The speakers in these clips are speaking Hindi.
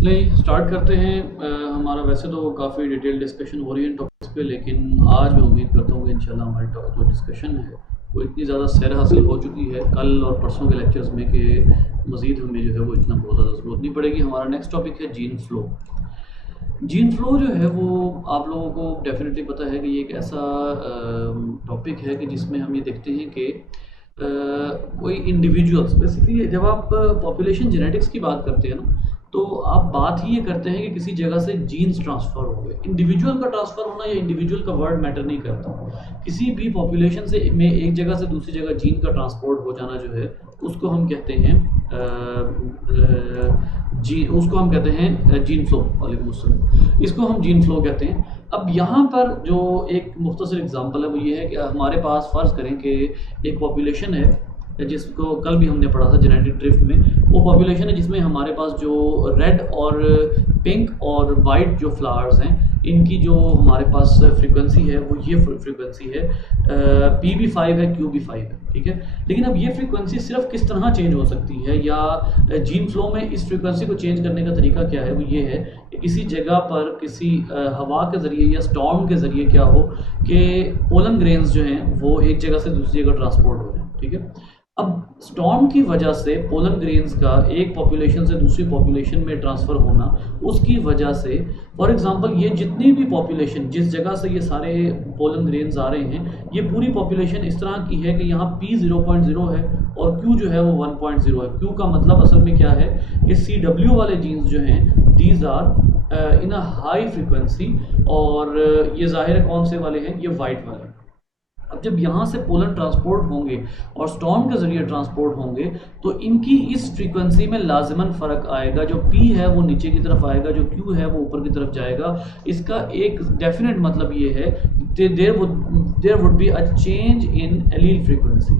नहीं, स्टार्ट करते हैं। हमारा वैसे तो काफ़ी डिटेल डिस्कशन हो रही है इन टॉपिक्स पे, लेकिन आज मैं उम्मीद करता हूँ कि इंशाल्लाह हमारी जो डिस्कशन है वो इतनी ज़्यादा सैर हासिल हो चुकी है कल और परसों के लेक्चर्स में कि मज़ीद हमें जो है वो इतना बहुत ज़्यादा ज़रूरत नहीं पड़ेगी। हमारा नेक्स्ट टॉपिक है जीन फ्लो। जीन फ्लो जो है वो आप लोगों को डेफिनेटली पता है कि ये एक ऐसा टॉपिक है कि जिसमें हम ये देखते हैं कि कोई इंडिविजुअल्स बेसिकली जब आप पॉपुलेशन जेनेटिक्स की बात करते हैं ना, तो आप बात ही ये करते हैं कि किसी जगह से जीन्स ट्रांसफ़र हो गए। इंडिविजुअल का ट्रांसफ़र होना या इंडिविजुअल का वर्ड मैटर नहीं करता। किसी भी पॉपुलेशन से में एक जगह से दूसरी जगह जीन का ट्रांसपोर्ट हो जाना जो है उसको हम कहते हैं जीन फ्लो। वालेकुम अस्सलाम। इसको हम जीन फ्लो कहते हैं। अब यहाँ पर जो एक मुख्तसर एग्जांपल है वो ये है कि हमारे पास फ़र्ज़ करें कि एक पॉपुलेशन है जिसको कल भी हमने पढ़ा था जेनेटिक ड्रिफ्ट में। वो पॉपुलेशन है जिसमें हमारे पास जो रेड और पिंक और वाइट जो फ्लावर्स हैं इनकी जो हमारे पास फ्रीक्वेंसी है वो ये फ्रीक्वेंसी है PB5 है, QB5 है, ठीक है। लेकिन अब ये फ्रीक्वेंसी सिर्फ किस तरह चेंज हो सकती है या जीन फ्लो में इस फ्रीक्वेंसी को चेंज करने का तरीका क्या है, वो ये है कि किसी जगह पर किसी हवा के ज़रिए या स्टॉर्म के ज़रिए क्या हो कि पोलन ग्रेन्स जो हैं वो एक जगह से दूसरी जगह ट्रांसपोर्ट हो जाए, ठीक है। अब स्टॉर्म की वजह से पोलन ग्रेन्स का एक पॉपुलेशन से दूसरी पॉपुलेशन में ट्रांसफ़र होना, उसकी वजह से फॉर एग्जांपल ये जितनी भी पॉपुलेशन जिस जगह से ये सारे पोलन ग्रेन्स आ रहे हैं ये पूरी पॉपुलेशन इस तरह की है कि यहाँ P 0.0 है और Q जो है वो 1.0 है। Q का मतलब असल में क्या है कि CW वाले जीन्स जो हैं these are in a high frequency और ये ज़ाहिर है कौन से वाले हैं, ये वाइट वाले। अब जब यहाँ से पोलन ट्रांसपोर्ट होंगे और स्टॉर्म के ज़रिए ट्रांसपोर्ट होंगे तो इनकी इस फ्रीक्वेंसी में लाजमन फ़र्क आएगा। जो P है वो नीचे की तरफ आएगा, जो Q है वो ऊपर की तरफ जाएगा। इसका एक डेफिनेट मतलब ये है there would be a change in allele frequency.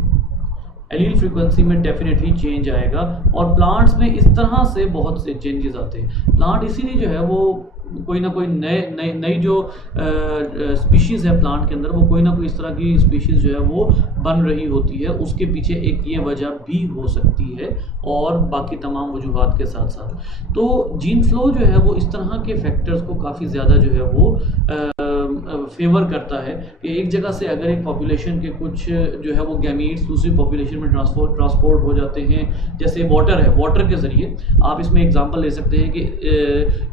Allele frequency में डेफिनेटली चेंज आएगा और प्लांट्स में इस तरह से बहुत से चेंजेस आते हैं। प्लांट इसीलिए जो है वो कोई ना कोई नई जो स्पीशीज़ है प्लांट के अंदर वो कोई ना कोई इस तरह की स्पीशीज़ जो है वो बन रही होती है। उसके पीछे एक ये वजह भी हो सकती है और बाकी तमाम वजूहात के साथ साथ तो जीन फ्लो जो है वो इस तरह के फैक्टर्स को काफ़ी ज़्यादा जो है वो फेवर करता है कि एक जगह से अगर एक पॉपुलेशन के कुछ जो है वो गैमीट्स दूसरी पॉपुलेशन में ट्रांसपोर्ट हो जाते हैं। जैसे वाटर है, वाटर के ज़रिए आप इसमें एग्जांपल ले सकते हैं कि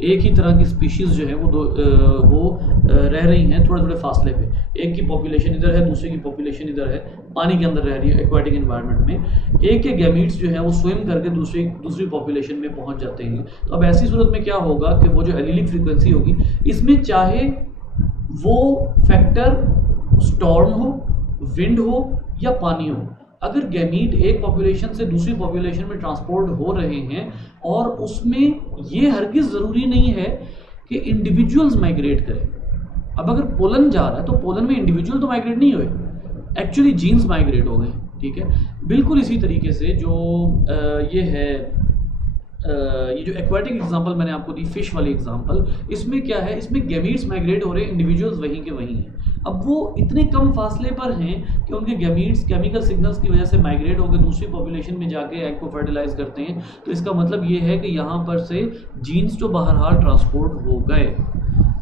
एक ही तरह की स्पीशीज़ जो है वो रह रही हैं थोड़े थोड़े फासले पे। एक की पॉपुलेशन इधर है, दूसरे की पॉपुलेशन इधर है, पानी के अंदर रह रही है एक्वाटिक एनवायरनमेंट में। एक के गैमीट्स जो है वो स्विम करके दूसरी पॉपुलेशन में पहुंच जाते हैं। तो अब ऐसी सूरत में क्या होगा कि वो जो एलिलिक फ्रीक्वेंसी होगी इसमें चाहे वो फैक्टर स्टॉर्म हो, विंड हो या पानी हो, अगर गैमीट एक पॉपुलेशन से दूसरी पॉपुलेशन में ट्रांसपोर्ट हो रहे हैं और उसमें ये हरगिज़ ज़रूरी नहीं है कि इंडिविजुअल्स माइग्रेट करें। अब अगर पोलन जा रहा है तो पोलन में इंडिविजुअल तो माइग्रेट नहीं हुए, एक्चुअली जीन्स माइग्रेट हो गए, ठीक है। बिल्कुल इसी तरीके से जो ये है ये जो एक्वाटिक एग्जांपल मैंने आपको दी, फिश वाली एग्जांपल, इसमें क्या है, इसमें गैमीट्स माइग्रेट हो रहे हैं, इंडिविजुअल्स वहीं के वहीं हैं। अब वो इतने कम फासले पर हैं कि उनके गैमीट्स केमिकल सिग्नल्स की वजह से माइग्रेट होकर दूसरी पॉपुलेशन में जाके एग को फर्टिलाइज करते हैं। तो इसका मतलब ये है कि यहाँ पर से जीन्स तो बहरहाल ट्रांसपोर्ट हो गए।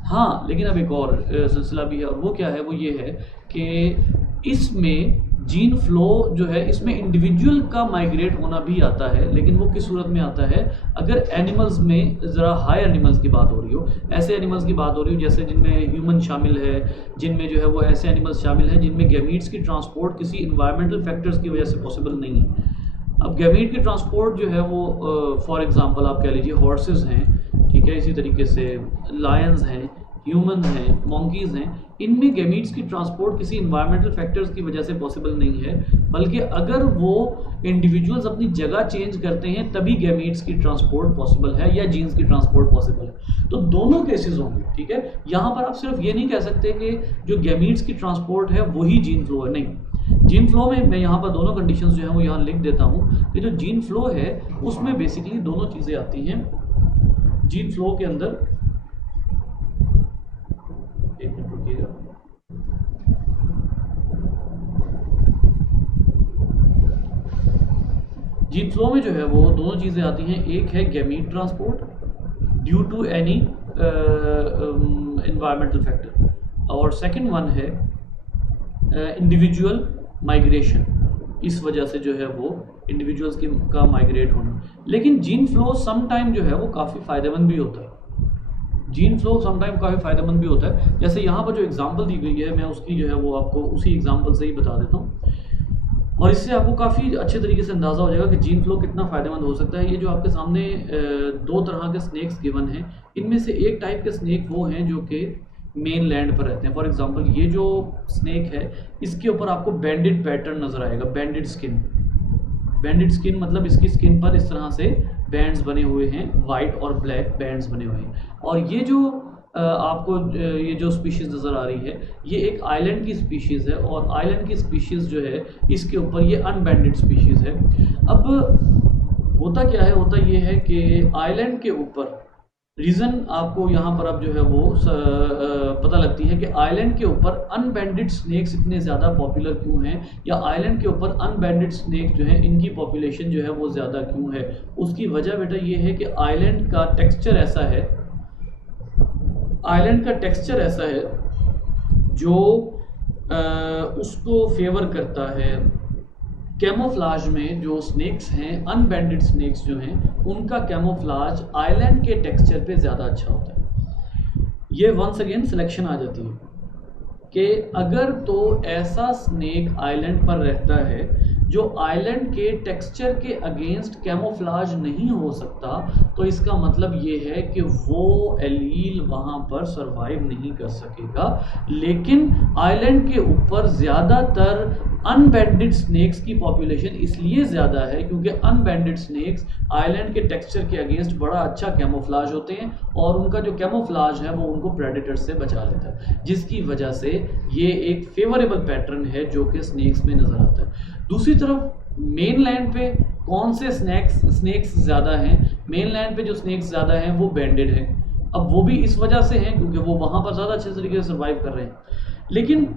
हाँ, लेकिन अब एक और सिलसिला भी है और वो क्या है, वो ये है कि इसमें जीन फ्लो जो है इसमें इंडिविजुअल का माइग्रेट होना भी आता है, लेकिन वो किस सूरत में आता है, अगर एनिमल्स में ज़रा हाई एनिमल्स की बात हो रही हो, ऐसे एनिमल्स की बात हो रही हो जैसे जिनमें ह्यूमन शामिल है, जिनमें जो है वो ऐसे एनिमल्स शामिल हैं जिनमें गैमीट्स की ट्रांसपोर्ट किसी इन्वायरमेंटल फैक्टर्स की वजह से पॉसिबल नहीं है। अब गैमीट की ट्रांसपोर्ट जो है वो फॉर एग्जांपल आप कह लीजिए हॉर्सेस हैं, ठीक है, इसी तरीके से लायंस हैं, ह्यूमंस हैं, मंकीज़ हैं, इनमें गैमीट्स की ट्रांसपोर्ट किसी इन्वायरमेंटल फैक्टर्स की वजह से पॉसिबल नहीं है, बल्कि अगर वो इंडिविजुअल्स अपनी जगह चेंज करते हैं तभी गैमीट्स की ट्रांसपोर्ट पॉसिबल है या जीन्स की ट्रांसपोर्ट पॉसिबल है। तो दोनों केसेस होंगे, ठीक है। यहाँ पर आप सिर्फ ये नहीं कह सकते कि जो गैमीट्स की ट्रांसपोर्ट है वही जीन फ्लो है, नहीं। जीन फ्लो में मैं यहाँ पर दोनों कंडीशंस जो है वो यहाँ लिख देता हूँ कि जो जीन फ्लो है उसमें बेसिकली दोनों चीज़ें आती हैं। जीन फ्लो के अंदर एक मिनट रुकिएगा, जीन फ्लो में जो है वो दोनों चीज़ें आती हैं। एक है gamete transport, due to any environmental factor, और सेकंड वन है इंडिविजुअल माइग्रेशन, इस वजह से जो है वो इंडिविजुअल्स का माइग्रेट होना। लेकिन जीन फ्लो सम टाइम जो है वो काफ़ी फ़ायदेमंद भी होता है, जीन फ्लो सम टाइम काफ़ी फ़ायदेमंद भी होता है। जैसे यहाँ पर जो एग्जांपल दी गई है, मैं उसकी जो है वो आपको उसी एग्जांपल से ही बता देता हूँ, और इससे आपको काफ़ी अच्छे तरीके से अंदाज़ा हो जाएगा कि जीन फ्लो कितना फ़ायदेमंद हो सकता है। ये जो आपके सामने दो तरह के स्नेक्स गिवन हैं, इनमें से एक टाइप के स्नेक वो हैं जो कि मेन लैंड पर रहते हैं। फॉर एग्जांपल ये जो स्नेक है, इसके ऊपर आपको बैंडेड पैटर्न नज़र आएगा, बैंडेड स्किन। बैंडेड स्किन मतलब इसकी स्किन पर इस तरह से बैंड्स बने हुए हैं, वाइट और ब्लैक बैंड्स बने हुए हैं। और ये जो आपको ये जो स्पीशीज़ नज़र आ रही है, ये एक आइलैंड की स्पीशीज़ है, और आइलैंड की स्पीशीज़ जो है इसके ऊपर ये अनबैंडेड स्पीशीज़ है। अब होता क्या है, होता ये है कि आइलैंड के ऊपर रीज़न आपको यहाँ पर अब जो है वो पता लगती है कि आइलैंड के ऊपर अनबैंडेड स्नेक्स इतने ज़्यादा पॉपुलर क्यों हैं, या आइलैंड के ऊपर अनबैंडेड स्नेक जो है इनकी पॉपुलेशन जो है वो ज़्यादा क्यों है। उसकी वजह बेटा ये है कि आइलैंड का टेक्सचर ऐसा है, आइलैंड का टेक्सचर ऐसा है जो उसको फेवर करता है। कैमोफ्लाज में जो स्नेक्स हैं, अनबैंडेड स्नेक्स जो हैं, उनका कैमोफ्लाज आइलैंड के टेक्सचर पे ज़्यादा अच्छा होता है। ये वंस अगेन सिलेक्शन आ जाती है कि अगर तो ऐसा स्नेक आइलैंड पर रहता है जो आइलैंड के टेक्सचर के अगेंस्ट कैमोफ्लाज नहीं हो सकता, तो इसका मतलब ये है कि वो एलील वहाँ पर सरवाइव नहीं कर सकेगा। लेकिन आइलैंड के ऊपर ज़्यादातर अनबैंडेड स्नेक्स की पॉपुलेशन इसलिए ज़्यादा है क्योंकि अनबैंडेड स्नेक्स आइलैंड के टेक्सचर के अगेंस्ट बड़ा अच्छा कैमोफ्लाज होते हैं, और उनका जो कैमोफ्लाज है वो उनको प्रेडेटर से बचा लेता है, जिसकी वजह से ये एक फेवरेबल पैटर्न है जो कि स्नेक्स में नज़र आता है। दूसरी तरफ मेन लैंड पे कौन से स्नेक्स ज़्यादा हैं? मेन लैंड पे जो स्नेक्स ज़्यादा हैं वो बैंडेड हैं। अब वो भी इस वजह से हैं क्योंकि वो वहाँ पर ज़्यादा अच्छे तरीके से सर्वाइव कर रहे हैं। लेकिन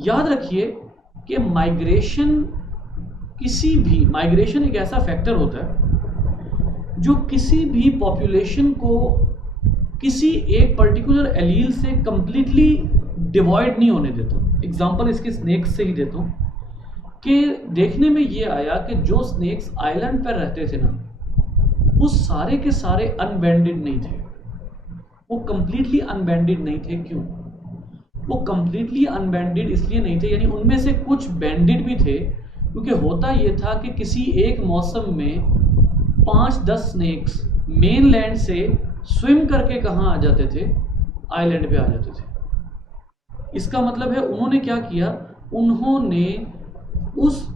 याद रखिए कि माइग्रेशन एक ऐसा फैक्टर होता है जो किसी भी पॉपुलेशन को किसी एक पर्टिकुलर एलील से कंप्लीटली डिवॉइड नहीं होने देता। एग्जांपल इसके स्नेक्स से ही देता हूँ कि देखने में ये आया कि जो स्नेक्स आइलैंड पर रहते थे ना, वो सारे के सारे अनबैंडेड नहीं थे, वो कंप्लीटली अनबैंडेड नहीं थे। क्यों? वो कंप्लीटली अनबैंडेड इसलिए नहीं थे, यानी उनमें से कुछ बैंडेड भी थे, क्योंकि होता ये था कि किसी एक मौसम में 5-10 स्नेक्स मेन लैंड से स्विम करके कहाँ आ जाते थे? आइलैंड पे आ जाते थे। इसका मतलब है उन्होंने क्या किया, उन्होंने उस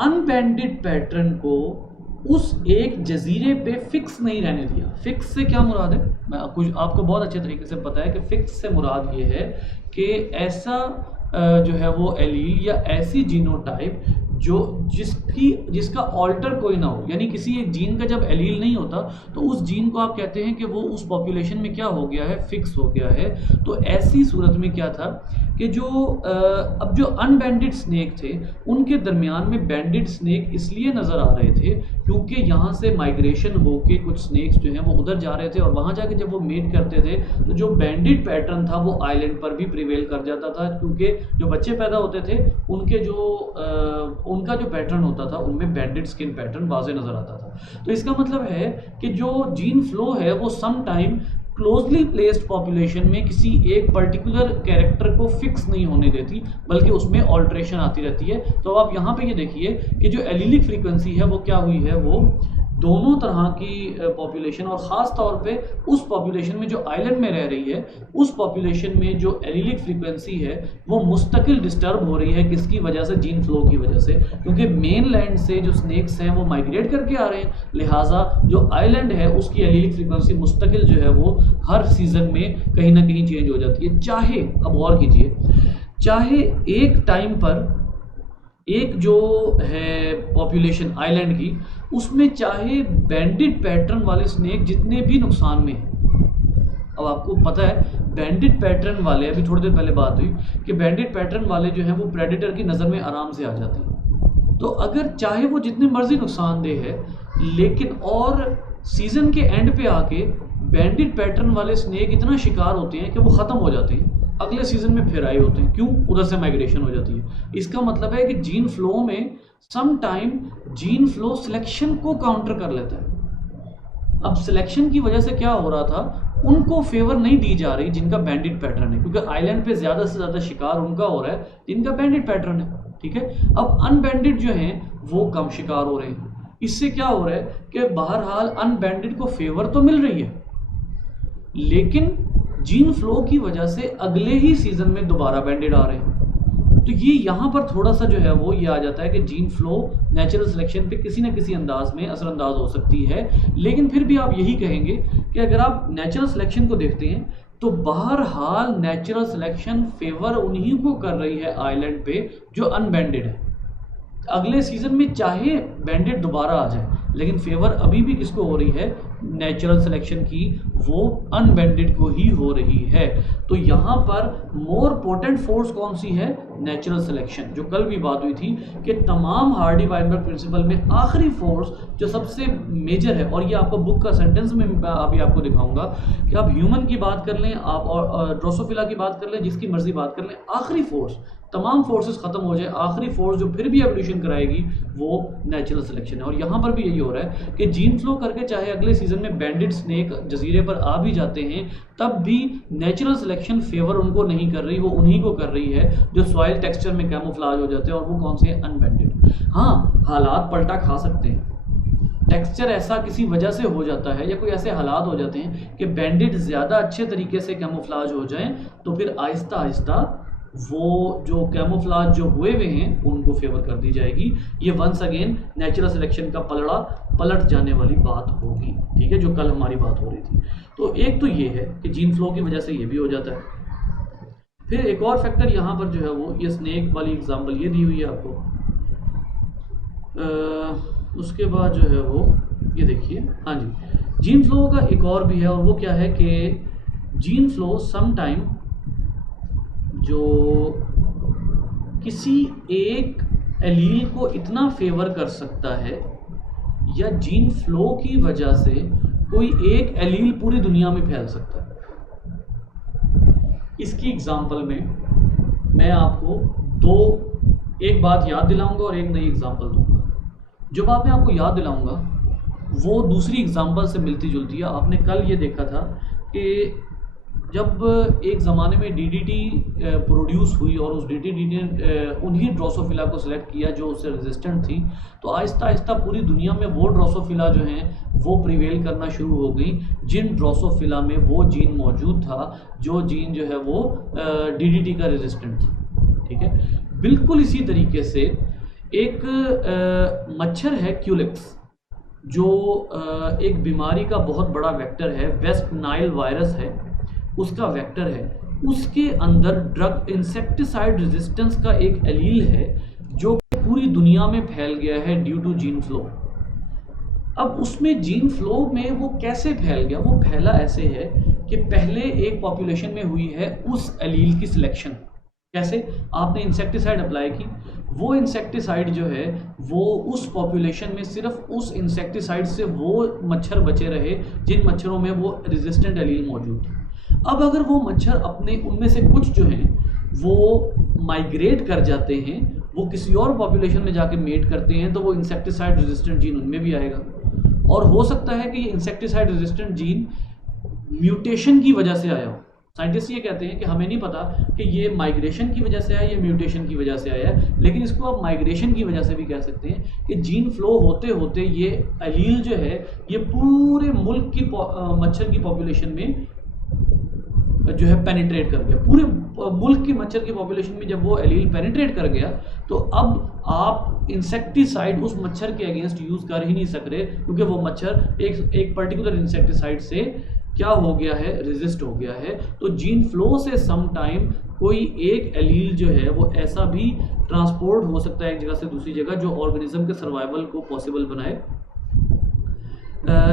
अनबैंडेड पैटर्न को उस एक जजीरे पे फिक्स नहीं रहने दिया। फिक्स से क्या मुराद है, मैं कुछ आपको बहुत अच्छे तरीके से पता है कि फिक्स से मुराद ये है कि ऐसा जो है वो एलील या ऐसी जीनोटाइप जिसका ऑल्टर कोई ना हो, यानी किसी एक जीन का जब एलील नहीं होता तो उस जीन को आप कहते हैं कि वो उस पॉपुलेशन में क्या हो गया है, फिक्स हो गया है। तो ऐसी सूरत में क्या था कि अब जो अनबैंडेड स्नेक थे उनके दरमियान में बैंडेड स्नेक इसलिए नज़र आ रहे थे क्योंकि यहाँ से माइग्रेशन होके कुछ स्नेक्स जो हैं वो उधर जा रहे थे, और वहाँ जाके जब वो मेट करते थे तो जो बैंडेड पैटर्न था वो आइलैंड पर भी प्रिवेल कर जाता था, क्योंकि जो बच्चे पैदा होते थे उनका जो पैटर्न होता था उनमें बैंडेड स्किन पैटर्न वाज़े नज़र आता था। तो इसका मतलब है कि जो जीन फ्लो है वो some time closely placed population में किसी एक पर्टिकुलर कैरेक्टर को फिक्स नहीं होने देती, बल्कि उसमें ऑल्ट्रेशन आती रहती है। तो आप यहाँ पे ये देखिए कि जो एलीलिक फ्रीक्वेंसी है वो क्या हुई है, वो दोनों तरह की पॉपुलेशन, और ख़ास तौर पे उस पॉपुलेशन में जो आइलैंड में रह रही है उस पॉपुलेशन में जो एलीलिक फ्रीक्वेंसी है वो मुस्तकिल डिस्टर्ब हो रही है। किसकी वजह से? जीन फ्लो की वजह से, क्योंकि मेन लैंड से जो स्नेक्स हैं वो माइग्रेट करके आ रहे हैं, लिहाजा जो आइलैंड है उसकी एलीलिक फ्रीक्वेंसी मुस्तकिल जो है वो हर सीज़न में कहीं ना कहीं चेंज हो जाती है। चाहे, अब गौर कीजिए, चाहे एक टाइम पर एक जो है पॉपुलेशन आइलैंड की, उसमें चाहे बैंडेड पैटर्न वाले स्नेक जितने भी नुकसान में हैं। अब आपको पता है बैंडेड पैटर्न वाले, अभी थोड़ी देर पहले बात हुई कि बैंडेड पैटर्न वाले जो हैं वो प्रेडेटर की नज़र में आराम से आ जाते हैं। तो अगर चाहे वो जितने मर्जी नुकसानदेह है, लेकिन और सीजन के एंड पे आके बैंडेड पैटर्न वाले स्नेक इतना शिकार होते हैं कि वो ख़त्म हो जाते हैं, अगले सीजन में फिर आए होते हैं। क्यों? उधर से माइग्रेशन हो जाती है। इसका मतलब है कि जीन फ्लो में some time gene flow selection को काउंटर कर लेता है। अब सिलेक्शन की वजह से क्या हो रहा था, उनको फेवर नहीं दी जा रही जिनका बैंडेड पैटर्न है, क्योंकि आइलैंड पे ज़्यादा से ज़्यादा शिकार उनका हो रहा है जिनका बैंडेड पैटर्न है। ठीक है, अब अनबैंडेड जो हैं वो कम शिकार हो रहे हैं। इससे क्या हो रहा है कि बहरहाल अनबैंडेड को फेवर तो मिल रही है, लेकिन जीन फ्लो की वजह से अगले ही सीजन में दोबारा बैंडेड आ रहे हैं। तो ये यहाँ पर थोड़ा सा जो है वो ये आ जाता है कि जीन फ्लो नेचुरल सिलेक्शन पे किसी न किसी अंदाज में असरअंदाज हो सकती है। लेकिन फिर भी आप यही कहेंगे कि अगर आप नेचुरल सिलेक्शन को देखते हैं तो बहरहाल नेचुरल सिलेक्शन फेवर उन्हीं को कर रही है आइलैंड पे जो अनबैंडेड है। अगले सीजन में चाहे बैंडेड दोबारा आ जाए, लेकिन फेवर अभी भी किसको हो रही है, नेचुरल सिलेक्शन की, वो अनबैंडेड को ही हो रही है। तो यहाँ पर मोर पोटेंट फोर्स कौन सी है, नेचुरल सिलेक्शन, जो कल भी बात हुई थी कि तमाम हार्डी वाइनबर्ग प्रिंसिपल में आखिरी फोर्स जो सबसे मेजर है, और ये आपको बुक का सेंटेंस में अभी आपको दिखाऊंगा कि आप ह्यूमन की बात कर लें, आप और ड्रोसोफिला की बात कर लें, जिसकी मर्जी बात कर लें, आखिरी फोर्स, तमाम फोर्सेस खत्म हो जाए, आखिरी फोर्स जो फिर भी एवोल्यूशन कराएगी वो नेचुरल सिलेक्शन है। और यहाँ पर भी यही हो रहा है कि जीन फ्लो करके चाहे अगले सीजन में बैंडेड स्नेक जजीरे पर आ भी जाते हैं, तब भी नेचुरल सिलेक्शन फेवर उनको नहीं कर रही, वो उन्हीं को कर रही है जो सॉइल टेक्सचर में कैमोफ्लाज हो जाते हैं, और वो कौन से हैं, अनबैंडेड। हाँ, हालात पलटा खा सकते हैं, टेक्सचर ऐसा किसी वजह से हो जाता है या कोई ऐसे हालात हो जाते हैं कि बैंडेड ज़्यादा अच्छे तरीके से कैमोफ्लाज हो जाएं, तो फिर आहिस्ता आहिस्ता वो जो कैमोफ्लाज जो हुए हुए हैं उनको फेवर कर दी जाएगी। ये वंस अगेन नेचुरल सिलेक्शन का पलड़ा पलट जाने वाली बात होगी। ठीक है, जो कल हमारी बात हो रही थी। तो एक तो ये है कि जीन फ्लो की वजह से ये भी हो जाता है। फिर एक और फैक्टर यहाँ पर जो है वो, ये स्नेक वाली एग्जांपल ये दी हुई है आपको। उसके बाद जो है वो ये देखिए, हाँ जी, जीन फ्लो का एक और भी है, और वो क्या है कि जीन फ्लो सम टाइम जो किसी एक एलील को इतना फेवर कर सकता है, या जीन फ्लो की वजह से कोई एक एलील पूरी दुनिया में फैल सकता है। इसकी एग्जांपल में मैं आपको एक बात याद दिलाऊंगा और एक नई एग्जांपल दूंगा। जो बात मैं आपको याद दिलाऊंगा वो दूसरी एग्जांपल से मिलती जुलती है। आपने कल ये देखा था कि जब एक ज़माने में डीडीटी प्रोड्यूस हुई और उस डीडीटी ने उन्हीं ड्रोसोफिला को सिलेक्ट किया जो उससे रेजिस्टेंट थी, तो आहिस्ता आहिस्ता पूरी दुनिया में वो ड्रोसोफिला जो हैं वो प्रिवेल करना शुरू हो गई जिन ड्रोसोफिला में वो जीन मौजूद था जो जीन जो है वो डीडीटी का रेजिस्टेंट था। ठीक है, बिल्कुल इसी तरीके से एक मच्छर है क्यूलिक्स, जो एक बीमारी का बहुत बड़ा वेक्टर है, वेस्ट नाइल वायरस है उसका वेक्टर है। उसके अंदर ड्रग इंसेक्टिसाइड रेजिस्टेंस का एक एलील है जो पूरी दुनिया में फैल गया है ड्यू टू जीन फ्लो। अब उसमें जीन फ्लो में वो कैसे फैल गया, वो फैला ऐसे है कि पहले एक पॉपुलेशन में हुई है उस एलील की सिलेक्शन। कैसे? आपने इंसेक्टिसाइड अप्लाई की, वो इंसेक्टिसाइड जो है वो उस पॉपुलेशन में सिर्फ उस इंसेक्टिसाइड से वो मच्छर बचे रहे जिन मच्छरों में वो रेजिस्टेंट एलील मौजूद था। अब अगर वो मच्छर अपने उनमें से कुछ जो हैं वो माइग्रेट कर जाते हैं, वो किसी और पॉपुलेशन में जाके मेट करते हैं, तो वो इंसेक्टिसाइड रेजिस्टेंट जीन उनमें भी आएगा। और हो सकता है कि ये इंसेक्टिसाइड रेजिस्टेंट जीन म्यूटेशन की वजह से आया हो। साइंटिस्ट ये कहते हैं कि हमें नहीं पता कि ये माइग्रेशन की वजह से आया या म्यूटेशन की वजह से आया है, लेकिन इसको आप माइग्रेशन की वजह से भी कह सकते हैं कि जीन फ्लो होते होते ये एलील जो है ये पूरे मुल्क की मच्छर की पॉपुलेशन में जो है पेनिट्रेट कर गया। पूरे मुल्क की मच्छर की पॉपुलेशन में जब वो एलील पेनिट्रेट कर गया, तो अब आप इंसेक्टिसाइड उस मच्छर के अगेंस्ट यूज़ कर ही नहीं सक रहे, क्योंकि वो मच्छर एक पर्टिकुलर इंसेक्टिसाइड से क्या हो गया है, रेजिस्ट हो गया है। तो जीन फ्लो से सम टाइम कोई एक एलील जो है वो ऐसा भी ट्रांसपोर्ट हो सकता है एक जगह से दूसरी जगह, जो ऑर्गेनिज्म के सर्वाइवल को पॉसिबल बनाए।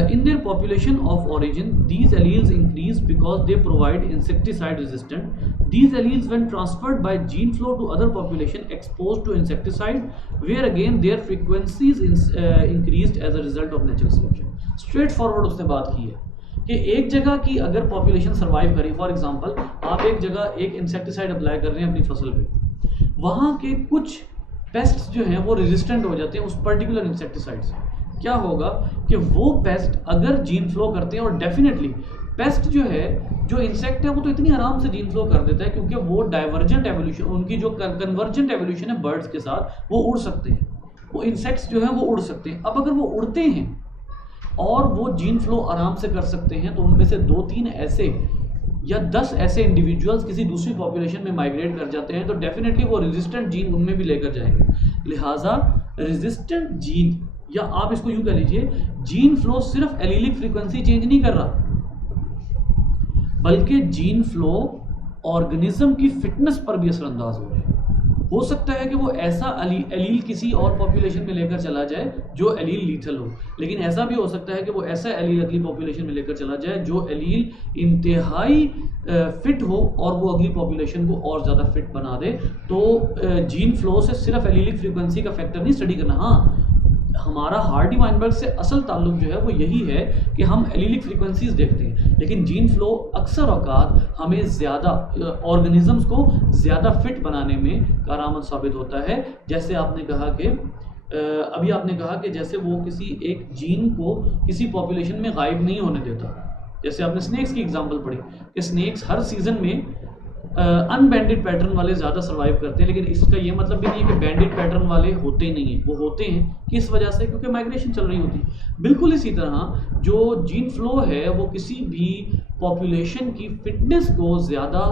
In their population of origin, these alleles increase because they provide insecticide resistant. These alleles, when transferred by gene flow to other population exposed to insecticide, where again their frequencies increased as a result of natural selection. Straight forward उसने बात की है कि एक जगह की अगर पॉपुलेशन सर्वाइव करी, फॉर एग्जांपल आप एक जगह एक इंसेक्टिसाइड अप्लाई कर रहे हैं अपनी फसल पे, वहाँ के कुछ पेस्ट जो हैं वो रेजिस्टेंट हो जाते हैं उस पर्टिकुलर इंसेक्टिसाइड से। क्या होगा कि वो पेस्ट अगर जीन फ्लो करते हैं, और डेफिनेटली पेस्ट जो है, जो इंसेक्ट है वो तो इतनी आराम से जीन फ्लो कर देता है क्योंकि वो डाइवर्जेंट एवोल्यूशन, उनकी जो कन्वर्जेंट एवोल्यूशन है बर्ड्स के साथ, वो उड़ सकते हैं, वो इंसेक्ट्स जो हैं वो उड़ सकते हैं। अब अगर वो उड़ते हैं और वो जीन फ्लो आराम से कर सकते हैं, तो उनमें से 2-3 ऐसे या 10 ऐसे इंडिविजुअल्स किसी दूसरी पॉपुलेशन में माइग्रेट कर जाते हैं, तो डेफिनेटली वो रेजिस्टेंट जीन उनमें भी लेकर जाएंगे। लिहाजा रेजिस्टेंट जीन, या आप इसको यूं कह लीजिए, जीन फ्लो सिर्फ एलीलिक फ्रीक्वेंसी चेंज नहीं कर रहा, बल्कि जीन फ्लो ऑर्गेनिज्म की फिटनेस पर भी असरअंदाज हो रहा है। हो सकता है कि वो ऐसा एलील किसी और पॉपुलेशन में लेकर चला जाए जो एलील लीथल हो, लेकिन ऐसा भी हो सकता है कि वो ऐसा एलील अगली पॉपुलेशन में लेकर चला जाए जो एलील इंतहाई फिट हो और वो अगली पॉपुलेशन को और ज़्यादा फिट बना दे। तो जीन फ्लो से सिर्फ एलीलिक फ्रीक्वेंसी का फैक्टर नहीं स्टडी करना। हाँ, हमारा हार्डी-वाइनबर्ग से असल ताल्लुक जो है वो यही है कि हम एलीलिक फ्रीक्वेंसीज देखते हैं, लेकिन जीन फ्लो अक्सर औकात हमें ज़्यादा ऑर्गेनिजम्स को ज़्यादा फिट बनाने में कारआमद साबित होता है। जैसे आपने कहा कि अभी आपने कहा कि जैसे वो किसी एक जीन को किसी पॉपुलेशन में गायब नहीं होने देता, जैसे आपने स्नेक्स की एग्जांपल पढ़ी कि स्नेक्स हर सीजन में अनबैंडेड पैटर्न वाले ज़्यादा सर्वाइव करते हैं, लेकिन इसका ये मतलब भी नहीं है कि बैंडेड पैटर्न वाले होते नहीं हैं। वो होते हैं, किस वजह से? क्योंकि माइग्रेशन चल रही होती है। बिल्कुल इसी तरह जो जीन फ्लो है वो किसी भी पॉपुलेशन की फिटनेस को ज़्यादा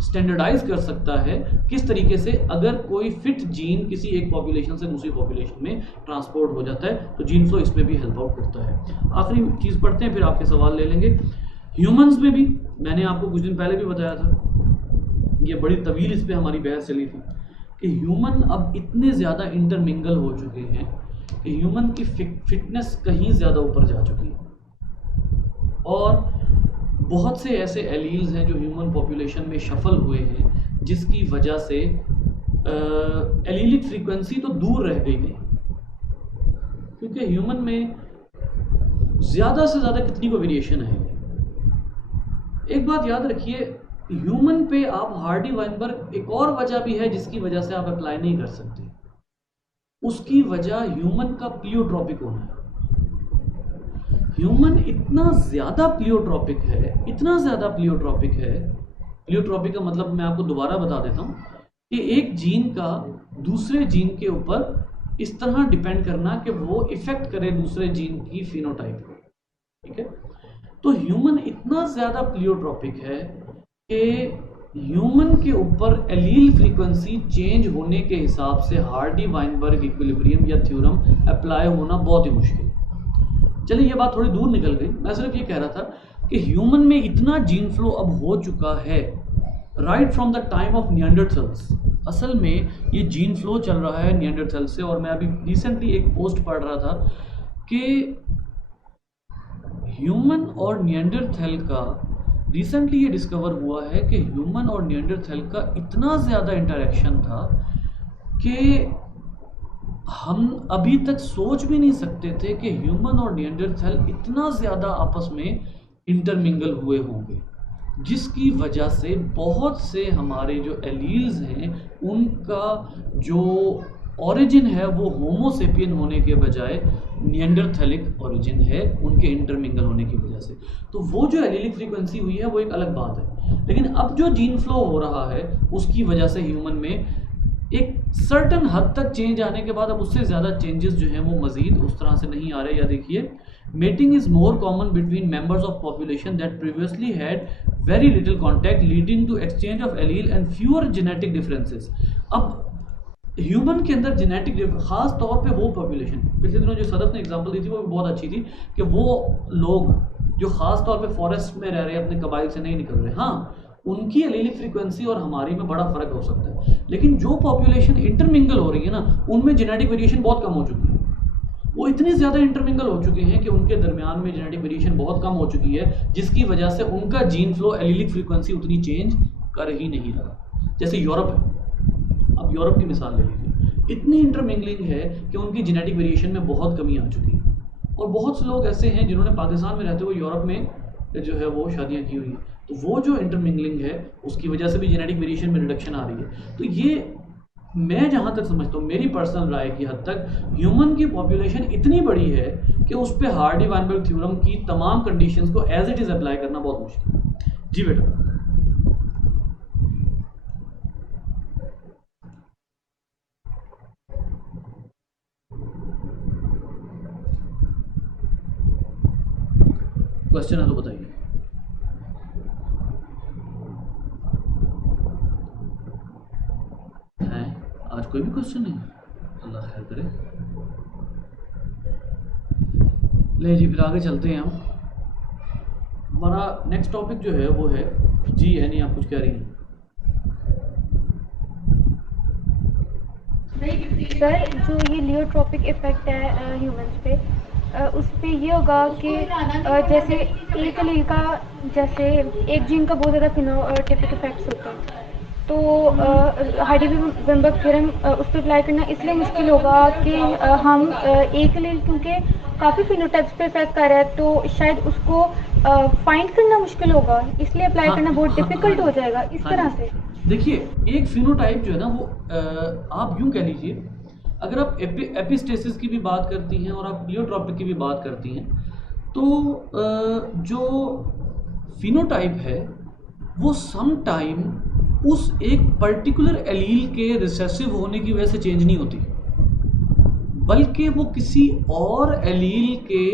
स्टैंडर्डाइज कर सकता है। किस तरीके से? अगर कोई फिट जीन किसी एक पॉपुलेशन से दूसरी पॉपुलेशन में ट्रांसपोर्ट हो जाता है, तो जीन फ्लो इसमें भी हेल्प आउट करता है। आखिरी चीज़ पढ़ते हैं, फिर आपके सवाल ले लेंगे। ह्यूमंस में भी मैंने आपको कुछ दिन पहले भी बताया था, ये बड़ी तवील इस पे हमारी बहस चली थी कि ह्यूमन अब इतने ज़्यादा इंटरमिंगल हो चुके हैं कि ह्यूमन की फिटनेस कहीं ज़्यादा ऊपर जा चुकी है, और बहुत से ऐसे एलील्स हैं जो ह्यूमन पॉपुलेशन में शफल हुए हैं, जिसकी वजह से एलीलिक फ्रीक्वेंसी तो दूर रह गई नहीं, क्योंकि ह्यूमन में ज़्यादा से ज़्यादा कितनी को वेरिएशन है। एक बात याद रखिए, ह्यूमन पे आप हार्डी-वाइनबर्ग, एक और वजह भी है जिसकी वजह से आप अप्लाई नहीं कर सकते, उसकी वजह ह्यूमन का प्लियोट्रॉपिक होना है। ह्यूमन इतना ज़्यादा प्लियोट्रॉपिक है, इतना ज़्यादा प्लियोट्रॉपिक है, प्लियोट्रॉपिक का मतलब मैं आपको दोबारा बता देता हूँ कि एक जीन का दूसरे जीन के ऊपर इस तरह डिपेंड करना कि वो इफेक्ट करे दूसरे जीन की फिनोटाइप को, ठीक है। तो ह्यूमन इतना ज़्यादा प्लियोट्रॉपिक है कि ह्यूमन के ऊपर एलील फ्रीक्वेंसी चेंज होने के हिसाब से हार्डी-वाइनबर्ग इक्विलिब्रियम या थ्योरम अप्लाई होना बहुत ही मुश्किल है। चलिए ये बात थोड़ी दूर निकल गई, मैं सिर्फ ये कह रहा था कि ह्यूमन में इतना जीन फ्लो अब हो चुका है right from the time of Neanderthals. असल में ये जीन फ्लो चल रहा है निएंडरथैल से, और मैं अभी रिसेंटली एक पोस्ट पढ़ रहा था कि ह्यूमन और निएंडरथैल का रिसेंटली ये डिस्कवर हुआ है कि ह्यूमन और निएंडरथैल का इतना ज़्यादा इंटरेक्शन था कि हम अभी तक सोच भी नहीं सकते थे कि ह्यूमन और निएंडरथैल इतना ज़्यादा आपस में इंटरमिंगल हुए होंगे, जिसकी वजह से बहुत से हमारे जो एलील्स हैं उनका जो ओरिजिन है वो होमोसेपियन होने के बजाय निएंडरथैलिक ओरिजिन है, उनके इंटरमिंगल होने की वजह से। तो वो जो एलीलिक फ्रीक्वेंसी हुई है वो एक अलग बात है, लेकिन अब जो जीन फ्लो हो रहा है उसकी वजह से ह्यूमन में एक सर्टन हद तक चेंज आने के बाद अब उससे ज़्यादा चेंजेस जो हैं वो मज़ीद उस तरह से नहीं आ रहे। या देखिए, mating is more common between members of population that previously had very little contact leading to exchange of allele and fewer genetic differences. अब ह्यूमन के अंदर जेनेटिक खास तौर पे वो पॉपुलेशन, पिछले दिनों जो सदफ ने एग्जांपल दी थी वो भी बहुत अच्छी थी कि वो लोग जो खास तौर पे फॉरेस्ट में रह रहे हैं, अपने कबाइल से नहीं निकल रहे, हाँ उनकी एलीलिक फ्रीक्वेंसी और हमारी में बड़ा फ़र्क हो सकता है, लेकिन जो पॉपुलेशन इंटरमिंगल हो रही है ना, उनमें जेनेटिक वेरिएशन बहुत कम हो चुकी है। वो इतनी ज़्यादा इंटरमिंगल हो चुके हैं कि उनके दरमियान में जेनेटिक वेरिएशन बहुत कम हो चुकी है, जिसकी वजह से उनका जीन फ्लो एलीलिक फ्रीक्वेंसी उतनी चेंज कर ही नहीं रहा। जैसे यूरोप है, अब यूरोप की मिसाल ले लीजिए, इतनी इंटरमिंगलिंग है कि उनकी जेनेटिक वेरिएशन में बहुत कमी आ चुकी है, और बहुत से लोग ऐसे हैं जिन्होंने पाकिस्तान में रहते हुए यूरोप में जो है वो शादियाँ की हुई हैं, तो वो जो इंटरमिंगलिंग है उसकी वजह से भी जेनेटिक वेरिएशन में रिडक्शन आ रही है। तो ये मैं जहाँ तक समझता हूँ, मेरी पर्सनल राय की हद तक ह्यूमन की पॉपुलेशन इतनी बड़ी है कि उस पर हार्डी-वाइनबर्ग थ्योरम की तमाम कंडीशंस को एज इट इज़ अप्लाई करना बहुत मुश्किल है। जी बेटा। क्वेश्चन है तो बताइए। हैं आज कोई भी क्वेश्चन नहीं? अल्लाह खैर करे। ले जी, फिर आगे चलते हैं हम। हमारा नेक्स्ट टॉपिक जो है वो है जी, यानी आप कुछ कह रही हैं? सर, जो ये लियोट्रोपिक इफेक्ट है ह्यूमंस पे, उस पे ये होगा कि जैसे एक एलील का, जैसे एक जीन का बहुत ज़्यादा फिनोटाइपिक इफेक्ट्स होते हैं, तो हार्डी-वाइनबर्ग थ्योरम उस पर अप्लाई करना इसलिए मुश्किल होगा कि हम एक एलील क्योंकि काफ़ी फिनोटाइप्स पे इफेक्ट कर रहा है, तो शायद उसको फाइंड करना मुश्किल होगा, इसलिए अप्लाई करना बहुत डिफिकल्ट हो जाएगा इस तरह से। देखिए, एक फिनोटाइप जो है ना वो आप यूँ कह लीजिए, अगर आप एपिस्टेसिस की भी बात करती हैं और आप प्लियोट्रॉपिक की भी बात करती हैं, तो जो फिनोटाइप है वो सम टाइम उस एक पर्टिकुलर एलील के रिसेसिव होने की वजह से चेंज नहीं होती, बल्कि वो किसी और एलील के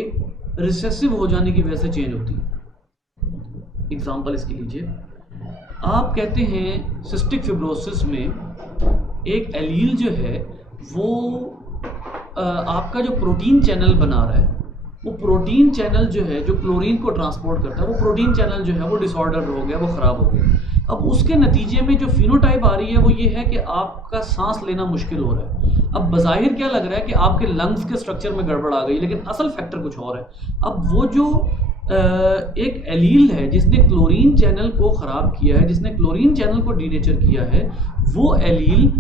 रिसेसिव हो जाने की वजह से चेंज होती है। एग्जाम्पल इसके लीजिए, आप कहते हैं सिस्टिक फिब्रोसिस में एक एलील जो है वो आपका जो प्रोटीन चैनल बना रहा है, वो प्रोटीन चैनल जो है जो क्लोरीन को ट्रांसपोर्ट करता है, वो प्रोटीन चैनल जो है वो डिसऑर्डर हो गया, वो ख़राब हो गया। अब उसके नतीजे में जो फिनोटाइप आ रही है वो ये है कि आपका सांस लेना मुश्किल हो रहा है। अब बज़ाहिर क्या लग रहा है कि आपके लंग्स के स्ट्रक्चर में गड़बड़ आ गई, लेकिन असल फैक्टर कुछ और है। अब वो जो एक एलील है जिसने क्लोरीन चैनल को ख़राब किया है, जिसने क्लोरीन चैनल को डीनेचर किया है, वो एलील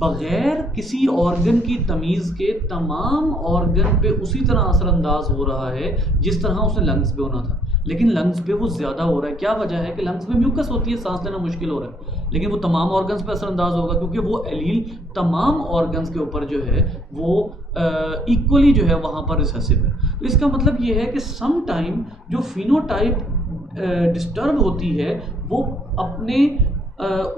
बग़ैर किसी ऑर्गन की तमीज़ के तमाम ऑर्गन पे उसी तरह असरअंदाज हो रहा है जिस तरह उसने लंग्स पे होना था, लेकिन लंग्स पे वो ज़्यादा हो रहा है। क्या वजह है कि लंग्स में म्यूकस होती है, सांस लेना मुश्किल हो रहा है, लेकिन वो तमाम ऑर्गन्स पे असरअंदाज होगा क्योंकि वो एलील तमाम ऑर्गन्स के ऊपर जो है वो इक्वली जो है वहाँ पर रिसेसिव है। तो इसका मतलब ये है कि सम टाइम जो फिनोटाइप डिस्टर्ब होती है वो अपने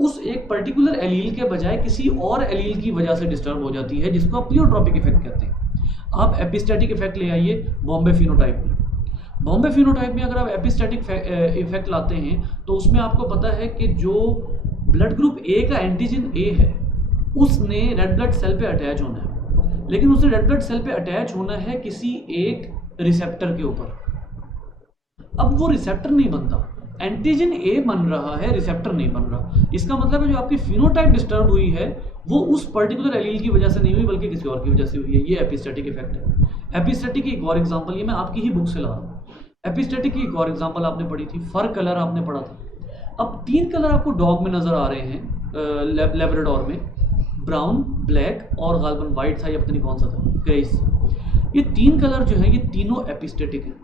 उस एक पर्टिकुलर एलील के बजाय किसी और एलील की वजह से डिस्टर्ब हो जाती है, जिसको आप प्लियोट्रॉपिक इफेक्ट कहते हैं। आप एपिस्टैटिक इफेक्ट ले आइए बॉम्बे फिनोटाइप में। बॉम्बे फिनोटाइप में अगर आप एपिस्टैटिक इफेक्ट लाते हैं तो उसमें आपको पता है कि जो ब्लड ग्रुप ए का एंटीजन ए है उसने रेड ब्लड सेल पे अटैच होना है, लेकिन उसने रेड ब्लड सेल पे अटैच होना है किसी एक रिसेप्टर के ऊपर। अब वो रिसेप्टर नहीं बनता, एंटीजन ए बन रहा है, रिसेप्टर नहीं बन रहा। इसका मतलब है जो आपकी फिनोटाइप डिस्टर्ब हुई है वो उस पर्टिकुलर एलील की वजह से नहीं हुई बल्कि किसी और की वजह से हुई है। ये एपिस्टैटिक इफेक्ट है। एपिस्टैटिक की एक और एग्जांपल, ये मैं आपकी ही बुक से ला रहा हूँ। एपिस्टैटिक की एक और एग्जांपल आपने पढ़ी थी, फर कलर आपने पढ़ा था। अब 3 कलर आपको डॉग में नजर आ रहे हैं, लेब्राडोर में ब्राउन, ब्लैक और गालबन वाइट था, या पता नहीं कौन सा था, ग्रेस। ये 3 कलर जो है ये तीनों एपिस्टैटिक हैं।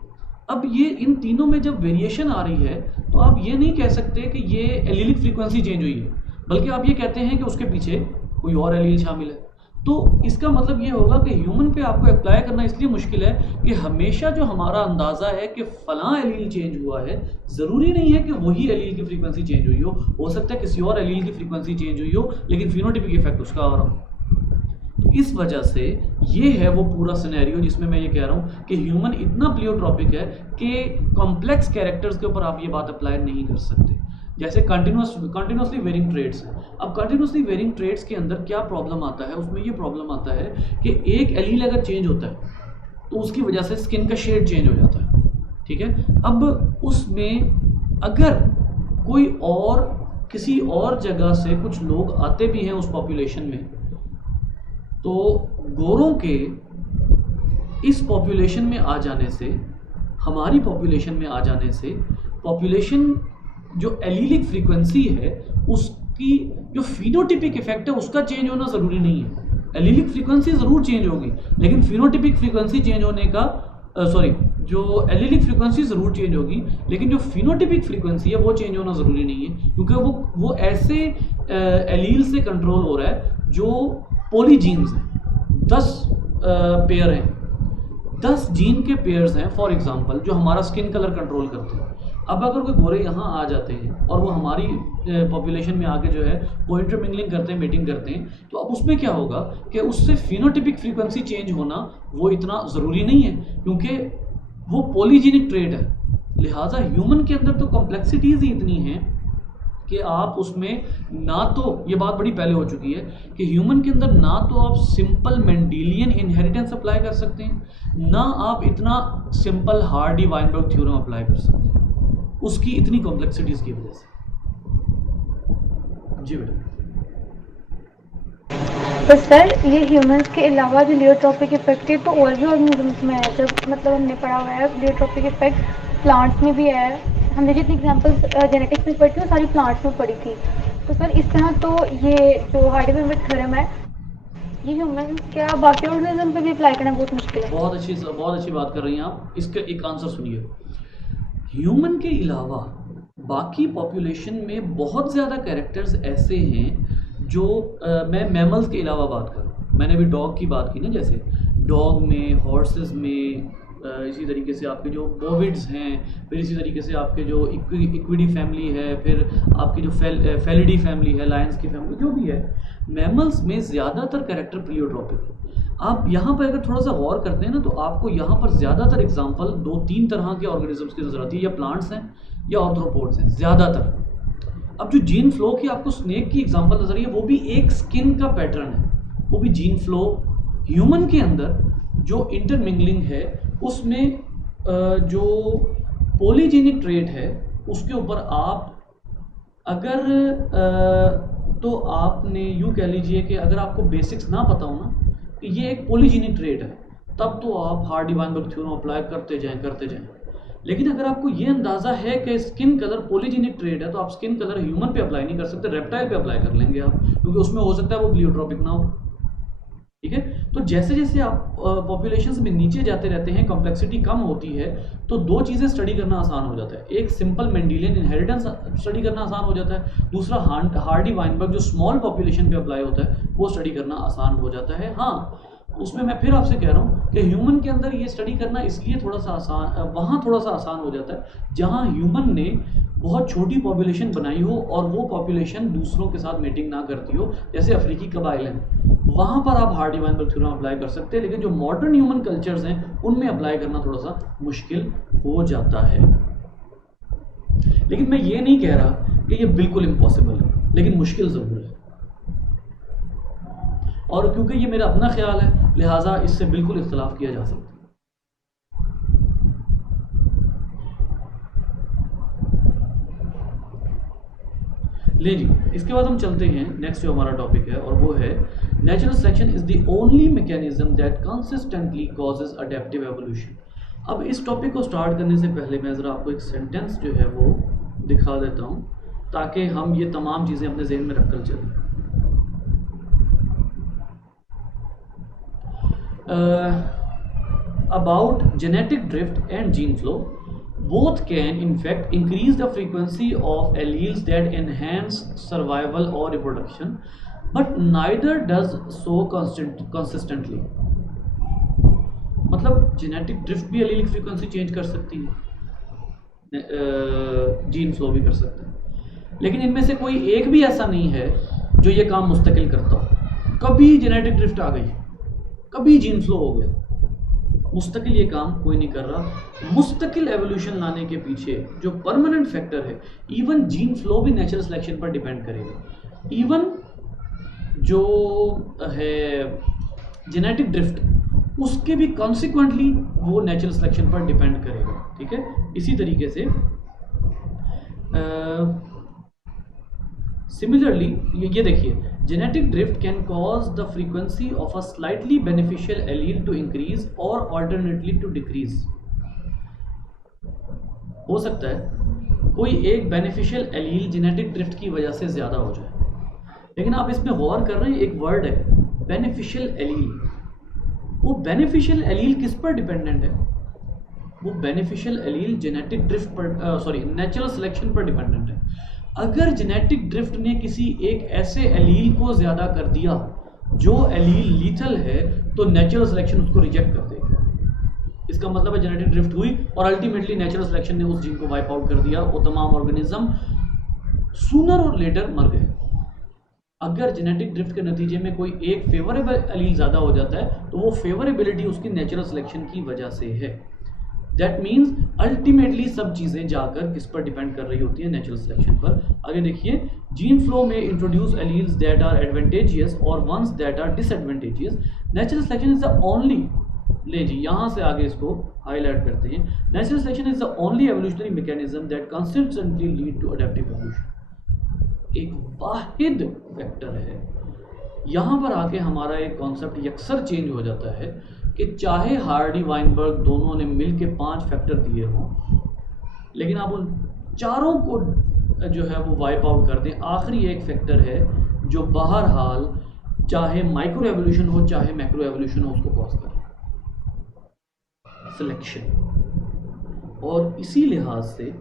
अब ये इन तीनों में जब वेरिएशन आ रही है तो आप ये नहीं कह सकते कि ये एलीलिक फ्रीक्वेंसी चेंज हुई है, बल्कि आप ये कहते हैं कि उसके पीछे कोई और एलील शामिल है। तो इसका मतलब ये होगा कि ह्यूमन पे आपको अप्लाई करना इसलिए मुश्किल है कि हमेशा जो हमारा अंदाज़ा है कि फ़लाँ एलील चेंज हुआ है, ज़रूरी नहीं है कि वही एलील की फ्रीक्वेंसी चेंज हुई हो सकता है किसी और एलील की फ्रीक्वेंसी चेंज हुई हो, लेकिन फिनोटाइपिक इफेक्ट उसका आ रहा हो। तो इस वजह से ये है वो पूरा सिनेरियो जिसमें मैं ये कह रहा हूँ कि ह्यूमन इतना प्लियोट्रॉपिक है कि कॉम्प्लेक्स कैरेक्टर्स के ऊपर आप ये बात अप्लाई नहीं कर सकते। जैसे कंटिन्यूसली वेरिंग ट्रेड्स हैं। अब कंटिन्यूसली वेरिंग ट्रेड्स के अंदर क्या प्रॉब्लम आता है, उसमें ये प्रॉब्लम आता है कि एक एलील अगर चेंज होता है तो उसकी वजह से स्किन का शेड चेंज हो जाता है, ठीक है। अब उसमें अगर कोई और किसी और जगह से कुछ लोग आते भी हैं उस पॉपुलेशन में, तो गोरों के इस पॉपुलेशन में आ जाने से, हमारी पॉपुलेशन में आ जाने से, पॉपुलेशन जो एलीलिक फ्रीक्वेंसी है उसकी जो फिनोटिपिक इफेक्ट है उसका चेंज होना ज़रूरी नहीं है। एलीलिक फ्रीक्वेंसी ज़रूर चेंज होगी, लेकिन फिनोटिपिक फ्रीक्वेंसी चेंज होने का सॉरी, जो एलीलिक फ्रीक्वेंसी ज़रूर चेंज होगी, लेकिन जो फिनोटिपिक फ्रीक्वेंसी है वो चेंज होना ज़रूरी नहीं है, क्योंकि वो ऐसे एलील से कंट्रोल हो रहा है जो पॉलीजीन्स हैं, 10 पेयर हैं, 10 जीन के पेयर्स हैं फॉर एग्जांपल, जो हमारा स्किन कलर कंट्रोल करते हैं। अब अगर कोई गोरे यहाँ आ जाते हैं और वो हमारी पॉपुलेशन में आके जो है वो इंटरमिंगलिंग करते हैं, मीटिंग करते हैं, तो अब उसमें क्या होगा कि उससे फिनोटिपिक फ्रीक्वेंसी चेंज होना वो इतना ज़रूरी नहीं है, क्योंकि वो पॉलीजेनिक ट्रेट है। लिहाजा ह्यूमन के अंदर तो कॉम्प्लेक्सिटीज़ ही इतनी हैं कि आप उसमें ना तो, ये बात बड़ी पहले हो चुकी है कि ह्यूमन के अंदर ना तो आप सिंपल मेंडेलियन इनहेरिटेंस अप्लाई कर सकते हैं, ना आप इतना simple Hardy Weinberg theorem apply कर सकते हैं, उसकी इतनी कॉम्प्लेक्सिटीज़ की वजह से। जी बेटा। तो सर ये ह्यूमंस के अलावा जो लियोट्रॉपिक इफेक्ट है तो और भी ऑर्गेनिजम्स में है, जब मतलब हमने पढ़ा हुआ है लियोट्रॉपिक इफेक्ट प्लांट्स में भी है, हमने जितनी एग्जांपल्स जेनेटिक्स में पढ़ी थी वो सारी प्लांट्स में पढ़ी थी। तो सर इस तरह तो ये जो हार्डी-वाइनबर्ग थ्योरम है ये ह्यूमंस क्या बाकी ऑर्गेनिज्म पे भी अप्लाई करना बहुत मुश्किल है? बहुत अच्छी बात कर रही हैं आप। इसका एक आंसर सुनिए। ह्यूमन के अलावा बाकी पॉपुलेशन में बहुत ज़्यादा कैरेक्टर्स ऐसे हैं जो मैं मैमल्स के अलावा बात करूँ, मैंने अभी डॉग की बात की ना, जैसे डॉग में, हॉर्सेस में, इसी तरीके से आपके जो बोविड्स हैं, फिर इसी तरीके से आपके जो इक्विडी फैमिली है, फिर आपकी जो फेलिडी फैमिली है, लायंस की फैमिली, जो भी है, मैमल्स में ज़्यादातर कैरेक्टर प्लियोट्रॉपिक है। आप यहाँ पर अगर थोड़ा सा गौर करते हैं ना, तो आपको यहाँ पर ज़्यादातर एग्जांपल 2-3 तरह के ऑर्गेनिजम्स की नज़र आती है, या प्लांट्स हैं या ऑर्थ्रोपोड्स हैं ज़्यादातर। अब जो जीन फ्लो की आपको स्नेक की एग्जांपल नजर आई है, वो भी एक स्किन का पैटर्न है, वो भी जीन फ्लो। ह्यूमन के अंदर जो इंटरमिंगलिंग है उसमें जो पॉलीजेनिक ट्रेट है उसके ऊपर आप अगर तो आपने यूँ कह लीजिए कि अगर आपको बेसिक्स ना पता हो ना कि ये एक पॉलीजेनिक ट्रेट है, तब तो आप हार्डी-वाइनबर्ग थ्योरम अप्लाई करते जाएं। लेकिन अगर आपको ये अंदाज़ा है कि स्किन कलर पॉलीजेनिक ट्रेट है, तो आप स्किन कलर ह्यूमन पे अप्लाई नहीं कर सकते, रेप्टाइल पे अप्लाई कर लेंगे आप, क्योंकि उसमें हो सकता है वो प्लियोट्रॉपिक ना हो। ठीक है, तो जैसे जैसे आप पॉपुलेशंस में नीचे जाते रहते हैं, कॉम्प्लेक्सिटी कम होती है, तो 2 चीज़ें स्टडी करना आसान हो जाता है। एक सिंपल मेंडेलियन इनहेरिटेंस स्टडी करना आसान हो जाता है, दूसरा हार्डी-वाइनबर्ग जो स्मॉल पॉपुलेशन पे अप्लाई होता है वो स्टडी करना आसान हो जाता है। हाँ, उसमें मैं फिर आपसे कह रहा हूँ कि ह्यूमन के अंदर ये स्टडी करना इसलिए थोड़ा सा आसान हो जाता है जहाँ ह्यूमन ने बहुत छोटी पॉपुलेशन बनाई हो और वो पॉपुलेशन दूसरों के साथ मीटिंग ना करती हो, जैसे अफ्रीकी कबाइल हैं, वहाँ पर आप हार्डी-वाइनबर्ग थ्योरम अप्लाई कर सकते हैं। लेकिन जो मॉडर्न ह्यूमन कल्चर्स हैं उनमें अप्लाई करना थोड़ा सा मुश्किल हो जाता है। लेकिन मैं ये नहीं कह रहा कि ये बिल्कुल इम्पॉसिबल है, लेकिन मुश्किल ज़रूर है। और क्योंकि ये मेरा अपना ख्याल है, लिहाजा इससे बिल्कुल इख्तिलाफ किया जा सकता है। ले जी, इसके बाद हम चलते हैं नेक्स्ट जो हमारा टॉपिक है, और वो है natural selection is the only mechanism that consistently causes adaptive evolution. अब इस टॉपिक को स्टार्ट करने से पहले मैं ज़रा आपको एक सेंटेंस जो है वो दिखा देता हूँ, ताकि हम ये तमाम चीज़ें अपने जहन में रख कर चलें। About genetic drift and gene flow, both can in fact increase the frequency of alleles that enhance survival or reproduction, but neither does so consistently. मतलब जेनेटिक ड्रिफ्ट भी एलीलिक फ्रीक्वेंसी चेंज कर सकती है, जीन फ्लो भी कर सकता है, लेकिन इनमें से कोई एक भी ऐसा नहीं है जो ये काम मुस्तकिल करता हो। कभी जेनेटिक ड्रिफ्ट आ गई, कभी जीन फ्लो हो गया, मुस्तकिल ये काम कोई नहीं कर रहा। मुस्तकिल एवोल्यूशन लाने के पीछे जो परमानेंट फैक्टर है, इवन जीन फ्लो भी नेचुरल सिलेक्शन पर डिपेंड करेगा। इवन जो है जेनेटिक ड्रिफ्ट, उसके भी कॉन्सिक्वेंटली वो नेचुरल सिलेक्शन पर डिपेंड करेगा। ठीक है, इसी तरीके से सिमिलरली ये देखिए, genetic drift can cause the frequency of a slightly beneficial allele to increase or alternately to decrease। हो सकता है कोई एक बेनिफिशियल एलील जेनेटिक ड्रिफ्ट की वजह से ज़्यादा हो जाए, लेकिन आप इसमें गौर कर रहे हैं, एक वर्ड है बेनिफिशियल एलील। वो बेनिफिशियल एलील किस पर डिपेंडेंट है? वो बेनिफिशियल एलील जेनेटिक ड्रिफ्ट पर सॉरी नेचुरल सिलेक्शन पर डिपेंडेंट है। अगर जेनेटिक ड्रिफ्ट ने किसी एक ऐसे एलील को ज़्यादा कर दिया जो एलील लीथल है, तो नेचुरल सिलेक्शन उसको रिजेक्ट कर देगा। इसका मतलब है जेनेटिक ड्रिफ्ट हुई और अल्टीमेटली नेचुरल सिलेक्शन ने उस जीन को वाइप आउट कर दिया, वो तमाम ऑर्गेनिज्म सूनर और लेटर मर गए। अगर जेनेटिक ड्रिफ्ट के नतीजे में कोई एक फेवरेबल एलील ज़्यादा हो जाता है, तो वो फेवरेबिलिटी उसकी नेचुरल सिलेक्शन की वजह से है। दैट मीन्स अल्टीमेटली सब चीज़ें जाकर किस पर डिपेंड कर रही होती है, नेचुरल सिलेक्शन पर। आगे देखिए, जीन फ्लो में introduce alleles that are advantageous और ones that are disadvantageous. Natural selection is the only, ले जी यहाँ से आगे इसको हाईलाइट करते हैं, natural selection is the only evolutionary mechanism that consistently lead to adaptive evolution. एक वाहिद फैक्टर है। यहाँ पर आके हमारा एक कॉन्सेप्ट यकसर चेंज हो जाता है कि चाहे हार्डी वाइनबर्ग दोनों ने मिल के 5 फैक्टर दिए हों, लेकिन आप उन चारों को जो है वो वाइप आउट कर दें, आखिरी एक फैक्टर है जो बहरहाल चाहे माइक्रो एवोल्यूशन हो चाहे मैक्रो एवोल्यूशन हो उसको कॉज कर, सिलेक्शन। और इसी लिहाज से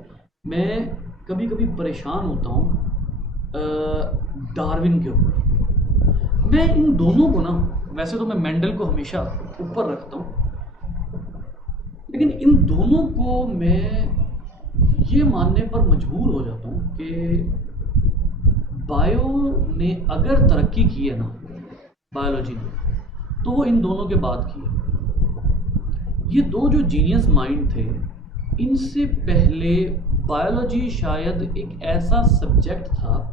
मैं कभी कभी परेशान होता हूँ डार्विन के ऊपर। मैं इन दोनों को ना, वैसे तो मैं मेंडल को हमेशा ऊपर रखता हूँ, लेकिन इन दोनों को मैं ये मानने पर मजबूर हो जाता हूँ कि बायो ने अगर तरक्की की है ना, बायोलॉजी ने, तो वो इन दोनों के बाद की है। ये दो जो जीनियस माइंड थे, इनसे पहले बायोलॉजी शायद एक ऐसा सब्जेक्ट था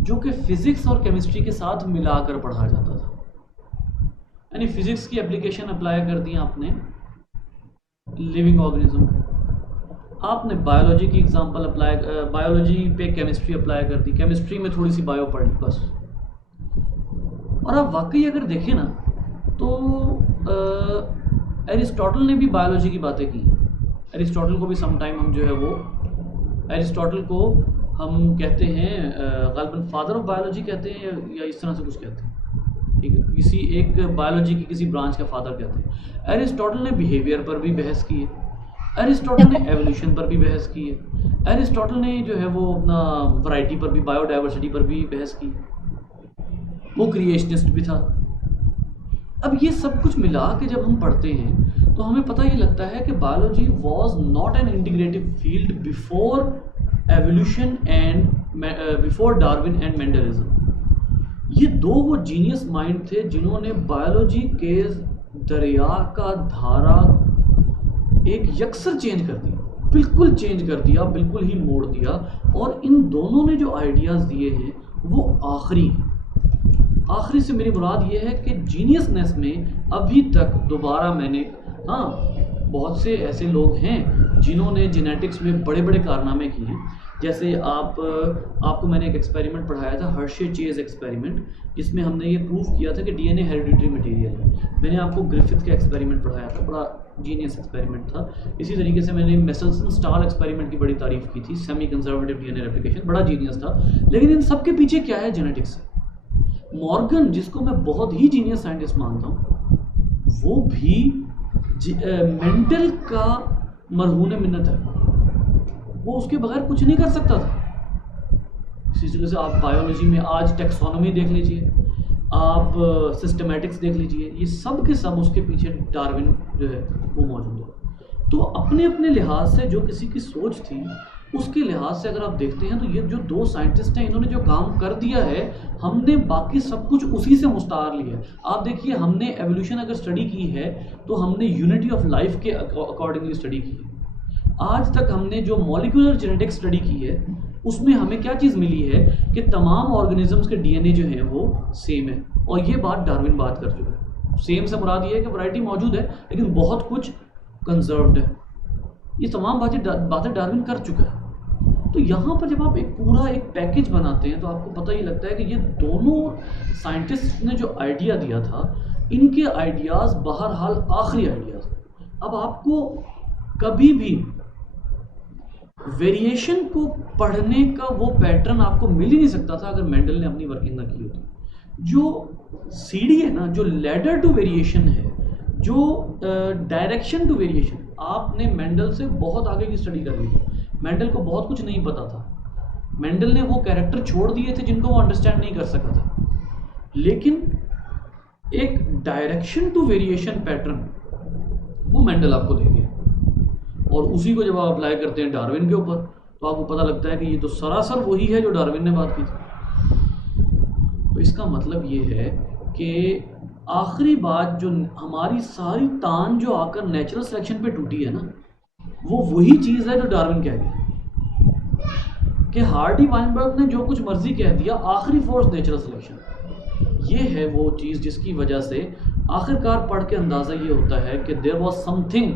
जो कि फिज़िक्स और केमिस्ट्री के साथ मिलाकर पढ़ा जाता था। यानी फिज़िक्स की एप्लीकेशन अप्लाई कर दी आपने लिविंग ऑर्गेनिज्म को, आपने बायोलॉजी की एग्जांपल अप्लाई, बायोलॉजी पे केमिस्ट्री अप्लाई कर दी, केमिस्ट्री में थोड़ी सी बायो पढ़ ली बस। और आप वाकई अगर देखें ना, तो एरिस्टोटल ने भी बायोलॉजी की बातें की। एरिस्टोटल को भी समटाइम हम जो है वो, एरिस्टोटल को हम कहते हैं ग़ालिबन फादर ऑफ बायोलॉजी कहते हैं या इस तरह से कुछ कहते हैं, ठीक है, किसी एक बायोलॉजी की किसी ब्रांच का फादर कहते हैं। एरिस्टोटल ने बिहेवियर पर भी बहस की है, एरिस्टोटल ने एवोल्यूशन पर भी बहस की है, एरिस्टोटल ने जो है वो अपना वैरायटी पर भी, बायोडाइवर्सिटी पर भी बहस की, वो क्रिएशनिस्ट भी था। अब ये सब कुछ मिला के जब हम पढ़ते हैं तो हमें पता ही लगता है कि biology was not an integrative field before evolution and before Darwin and Mendelism. ये दो वो जीनियस माइंड थे जिन्होंने बायोलॉजी के दरिया का धारा एक यकसर चेंज कर दिया, बिल्कुल चेंज कर दिया, बिल्कुल ही मोड़ दिया। और इन दोनों ने जो आइडियाज़ दिए हैं वो आखिरी हैं। आखिरी से मेरी मुराद ये है कि जीनियसनेस में अभी तक दोबारा मैंने, हाँ, बहुत से ऐसे लोग हैं जिन्होंने जेनेटिक्स में बड़े बड़े कारनामे किए हैं। जैसे आपको मैंने एक एक्सपेरिमेंट पढ़ाया था, हर्शे चेज एक्सपेरिमेंट, जिसमें हमने ये प्रूव किया था कि डीएनए हेरिडिटरी मटेरियल है। मैंने आपको ग्रिफिथ का एक्सपेरिमेंट पढ़ाया था, बड़ा जीनियस एक्सपेरिमेंट था। इसी तरीके से मैंने मेसेल्सन स्टाल एक्सपेरिमेंट की बड़ी तारीफ की थी, सेमी कंजर्वेटिव डीएनए रेप्लिकेशन, बड़ा जीनियस था। लेकिन इन सब के पीछे क्या है? जेनेटिक्स। मॉर्गन, जिसको मैं बहुत ही जीनियस साइंटिस्ट मानता हूँ, वो भी मेंडल का मरहून मिन्नत है। वो उसके बगैर कुछ नहीं कर सकता था। इसी तरह से आप बायोलॉजी में आज टेक्सोनोमी देख लीजिए, आप सिस्टमैटिक्स देख लीजिए, ये सब के सब उसके पीछे डार्विन जो है वो मौजूद है। तो अपने अपने लिहाज से जो किसी की सोच थी, उसके लिहाज से अगर आप देखते हैं तो ये जो दो साइंटिस्ट हैं, इन्होंने जो काम कर दिया है, हमने बाकी सब कुछ उसी से मुस्तार लिया है। आप देखिए, हमने एवोल्यूशन अगर स्टडी की है तो हमने यूनिटी ऑफ लाइफ के अकॉर्डिंगली स्टडी की है। आज तक हमने जो मॉलिक्यूलर जेनेटिक्स स्टडी की है, उसमें हमें क्या चीज़ मिली है कि तमाम ऑर्गेनिजम्स के डीएनए जो हैं वो सेम है। और ये बात डार्विन बात कर चुका है। सेम से मुराद ये है कि वैरायटी मौजूद है लेकिन बहुत कुछ कंजर्व्ड है। ये तमाम बातें डार्विन कर चुका है। तो यहाँ पर जब आप एक पूरा एक पैकेज बनाते हैं तो आपको पता ही लगता है कि ये दोनों साइंटिस्ट ने जो आइडिया दिया था, इनके आइडियाज़ बहरहाल आखिरी आइडियाज़। अब आपको कभी भी वेरिएशन को पढ़ने का वो पैटर्न आपको मिल ही नहीं सकता था अगर मेंडल ने अपनी वर्किंग ना की होती। जो सीढ़ी है ना, जो लैडर टू वेरिएशन है, जो डायरेक्शन टू वेरिएशन, आपने मेंडल से बहुत आगे की स्टडी कर ली, मेंडल को बहुत कुछ नहीं पता था, मेंडल ने वो कैरेक्टर छोड़ दिए थे जिनको वो अंडरस्टैंड नहीं कर सका था, लेकिन एक डायरेक्शन टू वेरिएशन पैटर्न वो मेंडल आपको दे गया। और उसी को जब आप अप्लाई करते हैं डार्विन के ऊपर तो आपको पता लगता है कि ये तो सरासर वही है जो डार्विन ने बात की थी। तो इसका मतलब ये है कि आखिरी बात जो हमारी सारी तान जो आकर नेचुरल सिलेक्शन पे टूटी है ना, वो वही चीज़ है जो डार्विन कह गया कि हार्डी वाइनबर्ग ने जो कुछ मर्जी कह दिया, आखिरी फोर्स नेचुरल सिलेक्शन। ये है वो चीज़ जिसकी वजह से आखिरकार पढ़ के अंदाज़ा ये होता है कि देयर वाज समथिंग,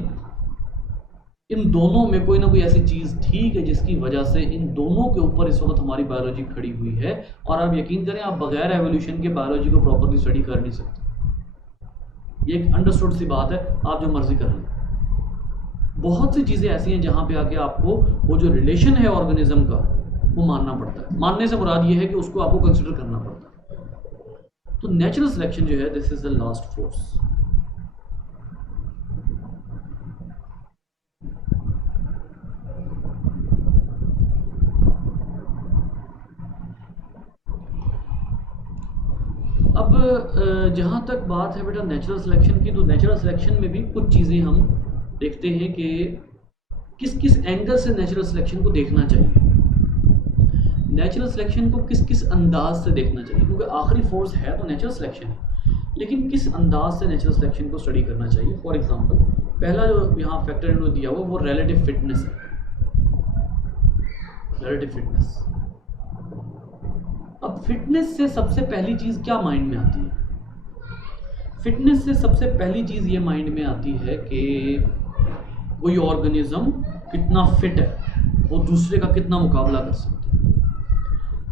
इन दोनों में कोई ना कोई ऐसी चीज़ थी कि जिसकी वजह से इन दोनों के ऊपर इस वक्त हमारी बायोलॉजी खड़ी हुई है। और आप यकीन करें, आप बगैर एवोल्यूशन के बायोलॉजी को प्रॉपरली स्टडी कर नहीं सकते। ये एक अंडरस्टूड सी बात है, आप जो मर्जी कर लें। बहुत सी चीज़ें ऐसी हैं जहाँ पे आके आपको वो जो रिलेशन है ऑर्गेनिज्म का वो मानना पड़ता है। मानने से मुराद ये है कि उसको आपको कंसिडर करना पड़ता है। तो नेचुरल सिलेक्शन जो है, this is the last force. अब जहाँ तक बात है बेटा नेचुरल सिलेक्शन की, तो नेचुरल सिलेक्शन में भी कुछ चीज़ें हम देखते हैं कि किस किस एंगल से नेचुरल सिलेक्शन को देखना चाहिए, नेचुरल सिलेक्शन को किस किस अंदाज से देखना चाहिए। क्योंकि आखिरी फोर्स है तो नेचुरल सिलेक्शन है, लेकिन किस अंदाज से नेचुरल सिलेक्शन को स्टडी करना चाहिए। फॉर एग्जांपल, पहला जो यहाँ फैक्टर इन्होंने दिया हुआ वो रिलेटिव फिटनेस है। रिलेटिव फिटनेस, अब फिटनेस से सबसे पहली चीज़ क्या माइंड में आती है? फिटनेस से सबसे पहली चीज़ ये माइंड में आती है कि कोई ऑर्गेनिज्म कितना फिट है, वो दूसरे का कितना मुकाबला कर सकता है।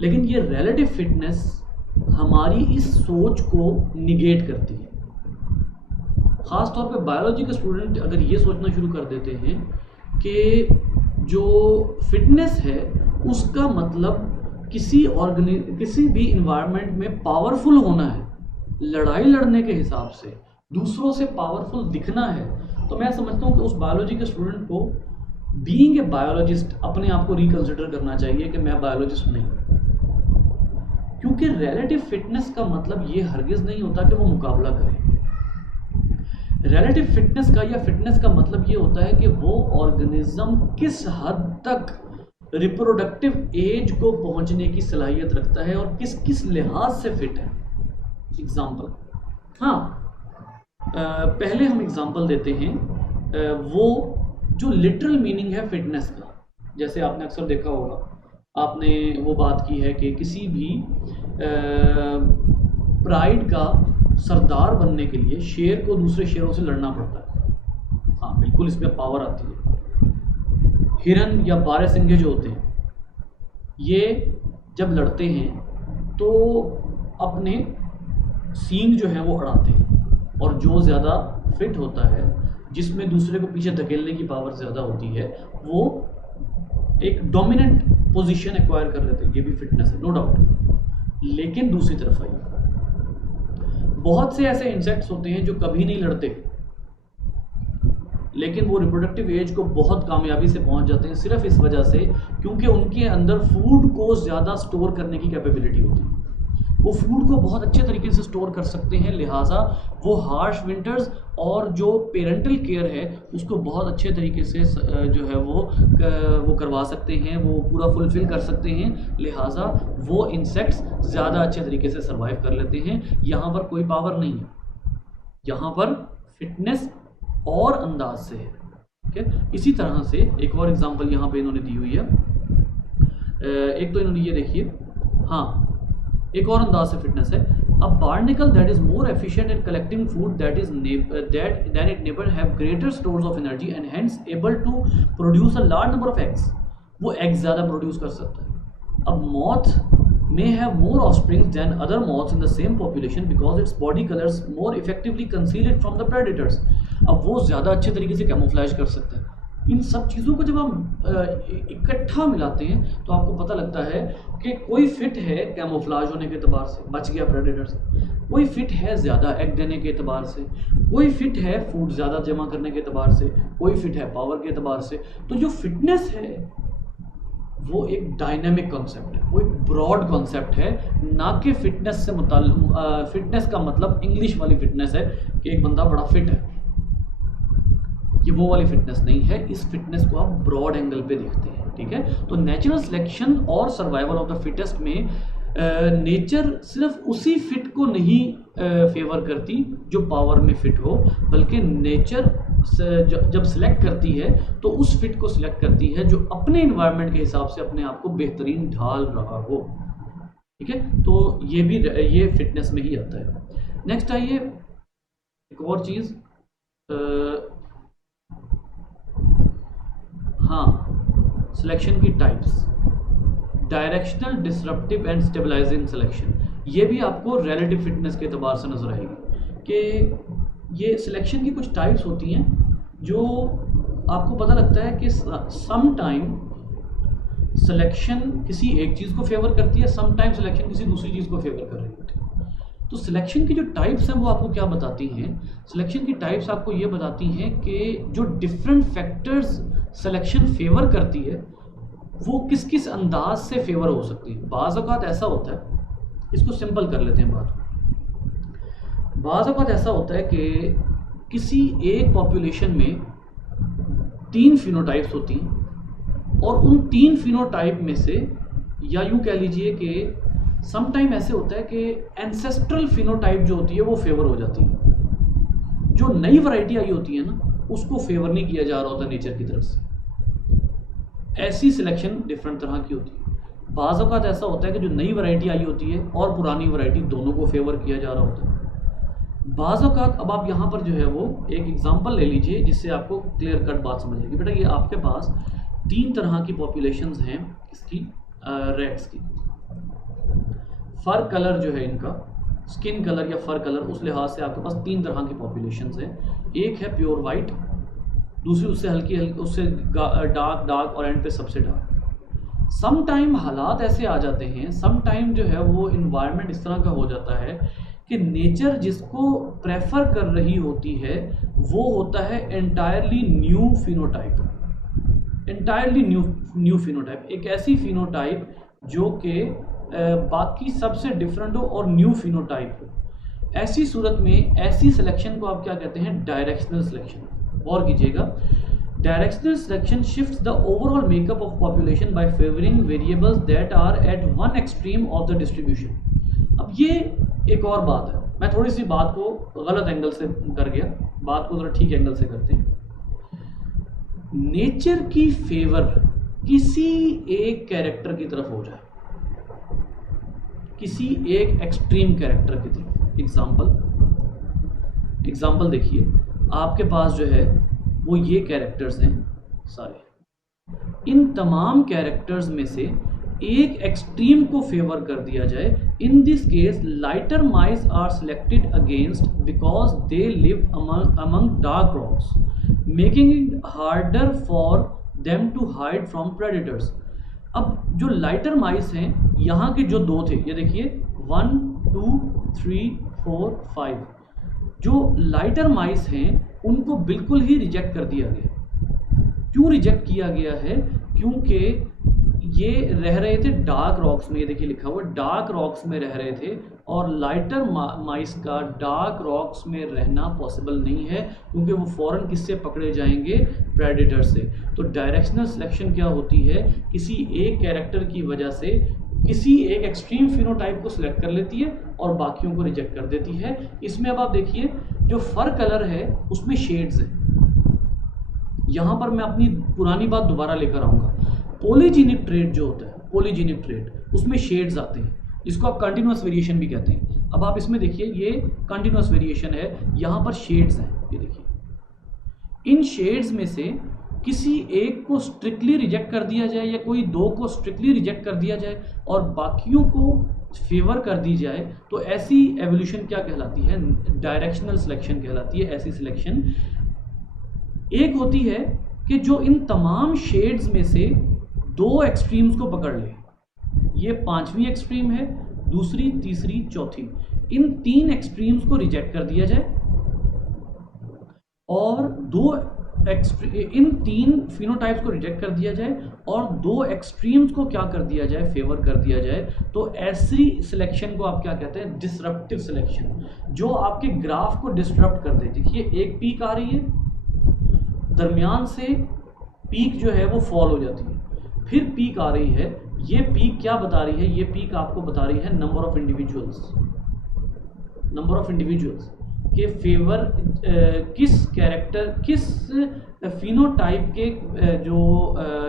लेकिन ये रिलेटिव फिटनेस हमारी इस सोच को निगेट करती है। ख़ास तौर पे बायोलॉजी के स्टूडेंट अगर ये सोचना शुरू कर देते हैं कि जो फिटनेस है उसका मतलब किसी भी इन्वायरमेंट में पावरफुल होना है, लड़ाई लड़ने के हिसाब से दूसरों से पावरफुल दिखना है, तो मैं समझता हूँ कि उस बायोलॉजी के स्टूडेंट को बीइंग ए बायोलॉजिस्ट अपने आप को रिकंसिडर करना चाहिए कि मैं बायोलॉजिस्ट नहीं। क्योंकि रिलेटिव फिटनेस का मतलब ये हरगिज़ नहीं होता कि वो मुकाबला करे। रिलेटिव फिटनेस का या फिटनेस का मतलब ये होता है कि वो ऑर्गेनिज्म किस हद तक रिप्रोडक्टिव एज को पहुंचने की सलाहियत रखता है और किस किस लिहाज से फिट है। एग्जाम्पल, पहले हम एग्जाम्पल देते हैं वो जो लिटरल मीनिंग है फिटनेस का। जैसे आपने अक्सर देखा होगा, आपने वो बात की है कि किसी भी प्राइड का सरदार बनने के लिए शेर को दूसरे शेरों से लड़ना पड़ता है। हाँ बिल्कुल, इसमें पावर आती है। हिरन या बारहसिंगे जो होते हैं, ये जब लड़ते हैं तो अपने सींग जो है वो अड़ाते हैं, और जो ज़्यादा फिट होता है, जिसमें दूसरे को पीछे धकेलने की पावर ज़्यादा होती है, वो एक डोमिनेंट पोजीशन एक्वायर कर लेते हैं। ये भी फिटनेस है, नो डाउट। लेकिन दूसरी तरफ आइए, बहुत से ऐसे इंसेक्ट्स होते हैं जो कभी नहीं लड़ते, लेकिन वो रिप्रोडक्टिव एज को बहुत कामयाबी से पहुंच जाते हैं, सिर्फ इस वजह से क्योंकि उनके अंदर फूड को ज़्यादा स्टोर करने की कैपेबिलिटी होती है। वो फूड को बहुत अच्छे तरीके से स्टोर कर सकते हैं, लिहाजा वो हार्श विंटर्स और जो पेरेंटल केयर है उसको बहुत अच्छे तरीके से जो है वो करवा सकते हैं, वो पूरा फुलफिल कर सकते हैं। लिहाजा वो इंसेक्ट्स ज़्यादा अच्छे तरीके से सर्वाइव कर लेते हैं। यहाँ पर कोई पावर नहीं है, यहाँ पर फिटनेस और अंदाज से है। ठीक है, इसी तरह से एक और एग्जांपल यहाँ पे इन्होंने दी हुई है। एक तो इन्होंने ये देखिए, हाँ एक और अंदाज से फिटनेस है। A barnacle that is more efficient in collecting food that then it neighbour have greater stores of energy and hence able to produce a large number of eggs. वो एग्स ज़्यादा प्रोड्यूस कर सकता है। अब moth may have more offsprings than other moths in the same population because its body colors more effectively conceal it from the predators। अब वो ज़्यादा अच्छे तरीके से कैमोफ्लेज कर सकता है। इन सब चीज़ों को जब हम इकट्ठा मिलाते हैं तो आपको पता लगता है कि कोई फिट है कैमोफ्लेज होने के एतबार से, बच गया प्रेडेटर से, कोई फिट है ज़्यादा एग देने के एतबार से, कोई फिट है फूड ज़्यादा जमा करने के एतबार से, कोई फिट है पावर के एतबार से। तो जो फिटनेस है वो एक डायनामिक कॉन्सेप्ट है, वो एक ब्रॉड कॉन्सेप्ट है, ना कि फिटनेस से फिटनेस का मतलब इंग्लिश वाली फिटनेस है कि एक बंदा बड़ा फिट है, ये वो वाली फिटनेस नहीं है। इस फिटनेस को आप ब्रॉड एंगल पे देखते हैं, ठीक है। तो नेचुरल सिलेक्शन और सर्वाइवल ऑफ द फिटेस्ट में नेचर सिर्फ उसी फिट को नहीं फेवर करती जो पावर में फिट हो, बल्कि नेचर जब सिलेक्ट करती है तो उस फिट को सिलेक्ट करती है जो अपने इन्वायरमेंट के हिसाब से अपने आप को बेहतरीन ढाल रहा हो, ठीक है। तो ये फिटनेस में ही आता है। नेक्स्ट आइए एक और चीज़, हाँ, सिलेक्शन की types, directional, disruptive and stabilising selection. ये भी आपको रिलेटिव फिटनेस के एतबार से नजर आएगी कि ये सिलेक्शन की कुछ टाइप्स होती हैं जो आपको पता लगता है कि सम टाइम सिलेक्शन किसी एक चीज़ को फेवर करती है, सम टाइम सिलेक्शन किसी दूसरी चीज़ को फेवर कर रही होती है। तो सिलेक्शन की जो टाइप्स हैं वो आपको क्या बताती हैं? सिलेक्शन की टाइप्स आपको ये बताती हैं कि जो डिफरेंट फैक्टर्स सिलेक्शन फेवर करती है वो किस किस अंदाज से फेवर हो सकती है। बाज़ औक़ात ऐसा होता है, इसको सिंपल कर लेते हैं बात को। बाज़ औक़ात ऐसा होता है कि किसी एक पॉपुलेशन में 3 फिनोटाइप्स होती हैं और उन 3 फिनोटाइप में से, या यूँ कह लीजिए कि सम टाइम ऐसे होता है कि एंसेस्ट्रल फिनोटाइप जो होती है वो फेवर हो जाती है। जो नई वैरायटी आई होती है ना, उसको फेवर नहीं किया जा रहा होता नेचर की तरफ से। ऐसी सिलेक्शन डिफरेंट तरह की होती है। बाज़ औक़ात ऐसा होता है कि जो नई वैरायटी आई होती है और पुरानी वैरायटी दोनों को फेवर किया जा रहा होता है। बाज़ औक़ात, अब आप यहाँ पर जो है वो एक एग्जांपल ले लीजिए जिससे आपको क्लियर कट बात समझ आएगी। बेटा, ये आपके पास 3 तरह की पॉपुलेशंस हैं इसकी, रैट्स की। फर कलर जो है इनका, स्किन कलर या फर कलर, उस लिहाज से आपके पास 3 तरह की पॉपुलेशंस हैं। एक है प्योर वाइट, दूसरी उससे हल्की उससे डार्क और एंड पे सबसे डार्क। सम टाइम हालात ऐसे आ जाते हैं, सम टाइम जो है वो इन्वायरमेंट इस तरह का हो जाता है कि नेचर जिसको प्रेफर कर रही होती है वो होता है entirely new phenotype. Entirely new phenotype, एक ऐसी फिनोटाइप जो कि बाकी सबसे डिफरेंट हो और न्यू फिनोटाइप हो। ऐसी सूरत में ऐसी सिलेक्शन को आप क्या कहते हैं? Directional selection. और कीजिएगा, directional selection shifts the overall makeup of population by favouring variables that are at one extreme of the distribution. अब ये एक और बात है, मैं थोड़ी सी बात को गलत एंगल से कर गया, बात को जरा ठीक एंगल से करते हैं। नेचर की फेवर किसी एक कैरेक्टर की तरफ हो जाए, किसी एक एक्सट्रीम कैरेक्टर की तरफ। एग्जाम्पल देखिए, आपके पास जो है वो ये कैरेक्टर्स हैं सारे। इन तमाम कैरेक्टर्स में से एक एक्सट्रीम को फेवर कर दिया जाए। In this case lighter mice are selected against because they live among dark rocks, making it harder for them to hide from predators. अब जो लाइटर माइस हैं, यहाँ के जो 2 थे, ये देखिए 1 2 3 4 5, जो लाइटर माइस हैं उनको बिल्कुल ही रिजेक्ट कर दिया गया। क्यों रिजेक्ट किया गया है? क्योंकि ये रह रहे थे डार्क रॉक्स में, ये देखिए लिखा हुआ डार्क रॉक्स में रह रहे थे, और लाइटर माइस का डार्क रॉक्स में रहना पॉसिबल नहीं है क्योंकि वो फ़ौरन किससे पकड़े जाएंगे? प्रेडेटर से। तो डायरेक्शनल सिलेक्शन क्या होती है? किसी एक कैरेक्टर की वजह से किसी एक एक्सट्रीम फिनोटाइप को सिलेक्ट कर लेती है और बाकियों को रिजेक्ट कर देती है। इसमें अब आप देखिए, जो फर कलर है उसमें शेड्स हैं। यहाँ पर मैं अपनी पुरानी बात दोबारा लेकर आऊँगा। पॉलीजेनिक ट्रेट जो होता है, पॉलीजेनिक ट्रेट, उसमें शेड्स आते हैं, जिसको आप कंटिन्यूस वेरिएशन भी कहते हैं। अब आप इसमें देखिए, ये कंटिन्यूस वेरिएशन है, यहाँ पर शेड्स हैं, ये देखिए। इन शेड्स में से किसी एक को स्ट्रिक्टली रिजेक्ट कर दिया जाए या कोई 2 को स्ट्रिक्टली रिजेक्ट कर दिया जाए और बाकियों को फेवर कर दी जाए, तो ऐसी एवोल्यूशन क्या कहलाती है? डायरेक्शनल सिलेक्शन कहलाती है। ऐसी सिलेक्शन एक होती है कि जो इन तमाम शेड्स में से 2 एक्सट्रीम्स को पकड़ ले। ये 5वीं एक्सट्रीम है, दूसरी, तीसरी, चौथी। इन 3 एक्सट्रीम्स को रिजेक्ट कर दिया जाए और इन 3 फिनोटाइप्स को रिजेक्ट कर दिया जाए और 2 एक्सट्रीम्स को क्या कर दिया जाए, फेवर कर दिया जाए, तो ऐसी सिलेक्शन को आप क्या कहते हैं, डिसरप्टिव सिलेक्शन, जो आपके ग्राफ को डिसरप्ट कर दे। देखिए एक पीक आ रही है, दरमियान से पीक जो है वो फॉल हो जाती है, फिर पीक आ रही है। ये पीक क्या बता रही है, ये पीक आपको बता रही है नंबर ऑफ इंडिविजुअल्स के फेवर किस फिनोटाइप के जो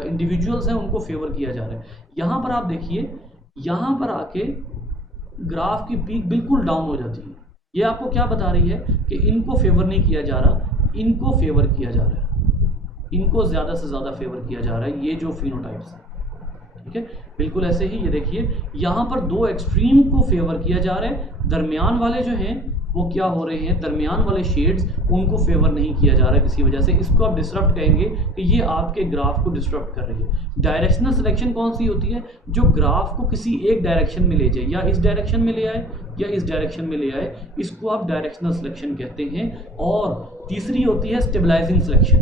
इंडिविजुअल्स हैं उनको फेवर किया जा रहा है। यहाँ पर आप देखिए, यहाँ पर आके ग्राफ की पीक बिल्कुल डाउन हो जाती है। ये आपको क्या बता रही है कि इनको फेवर नहीं किया जा रहा, इनको फेवर किया जा रहा है, इनको ज़्यादा से ज़्यादा फेवर किया जा रहा है, ये जो फिनोटाइप्स है। ठीक है, बिल्कुल ऐसे ही ये देखिए यहाँ पर 2 एक्सट्रीम को फेवर किया जा रहा है, दरमियान वाले जो हैं वो क्या हो रहे हैं, दरमियान वाले शेड्स उनको फेवर नहीं किया जा रहा है किसी वजह से। इसको आप डिसरप्ट कहेंगे कि ये आपके ग्राफ को डिसरप्ट कर रही है। डायरेक्शनल सिलेक्शन कौन सी होती है, जो ग्राफ को किसी एक डायरेक्शन में ले जाए, या इस डायरेक्शन में ले आए या इस डायरेक्शन में ले आए, इसको आप डायरेक्शनल सिलेक्शन कहते हैं। और तीसरी होती है स्टेबलाइजिंग सिलेक्शन,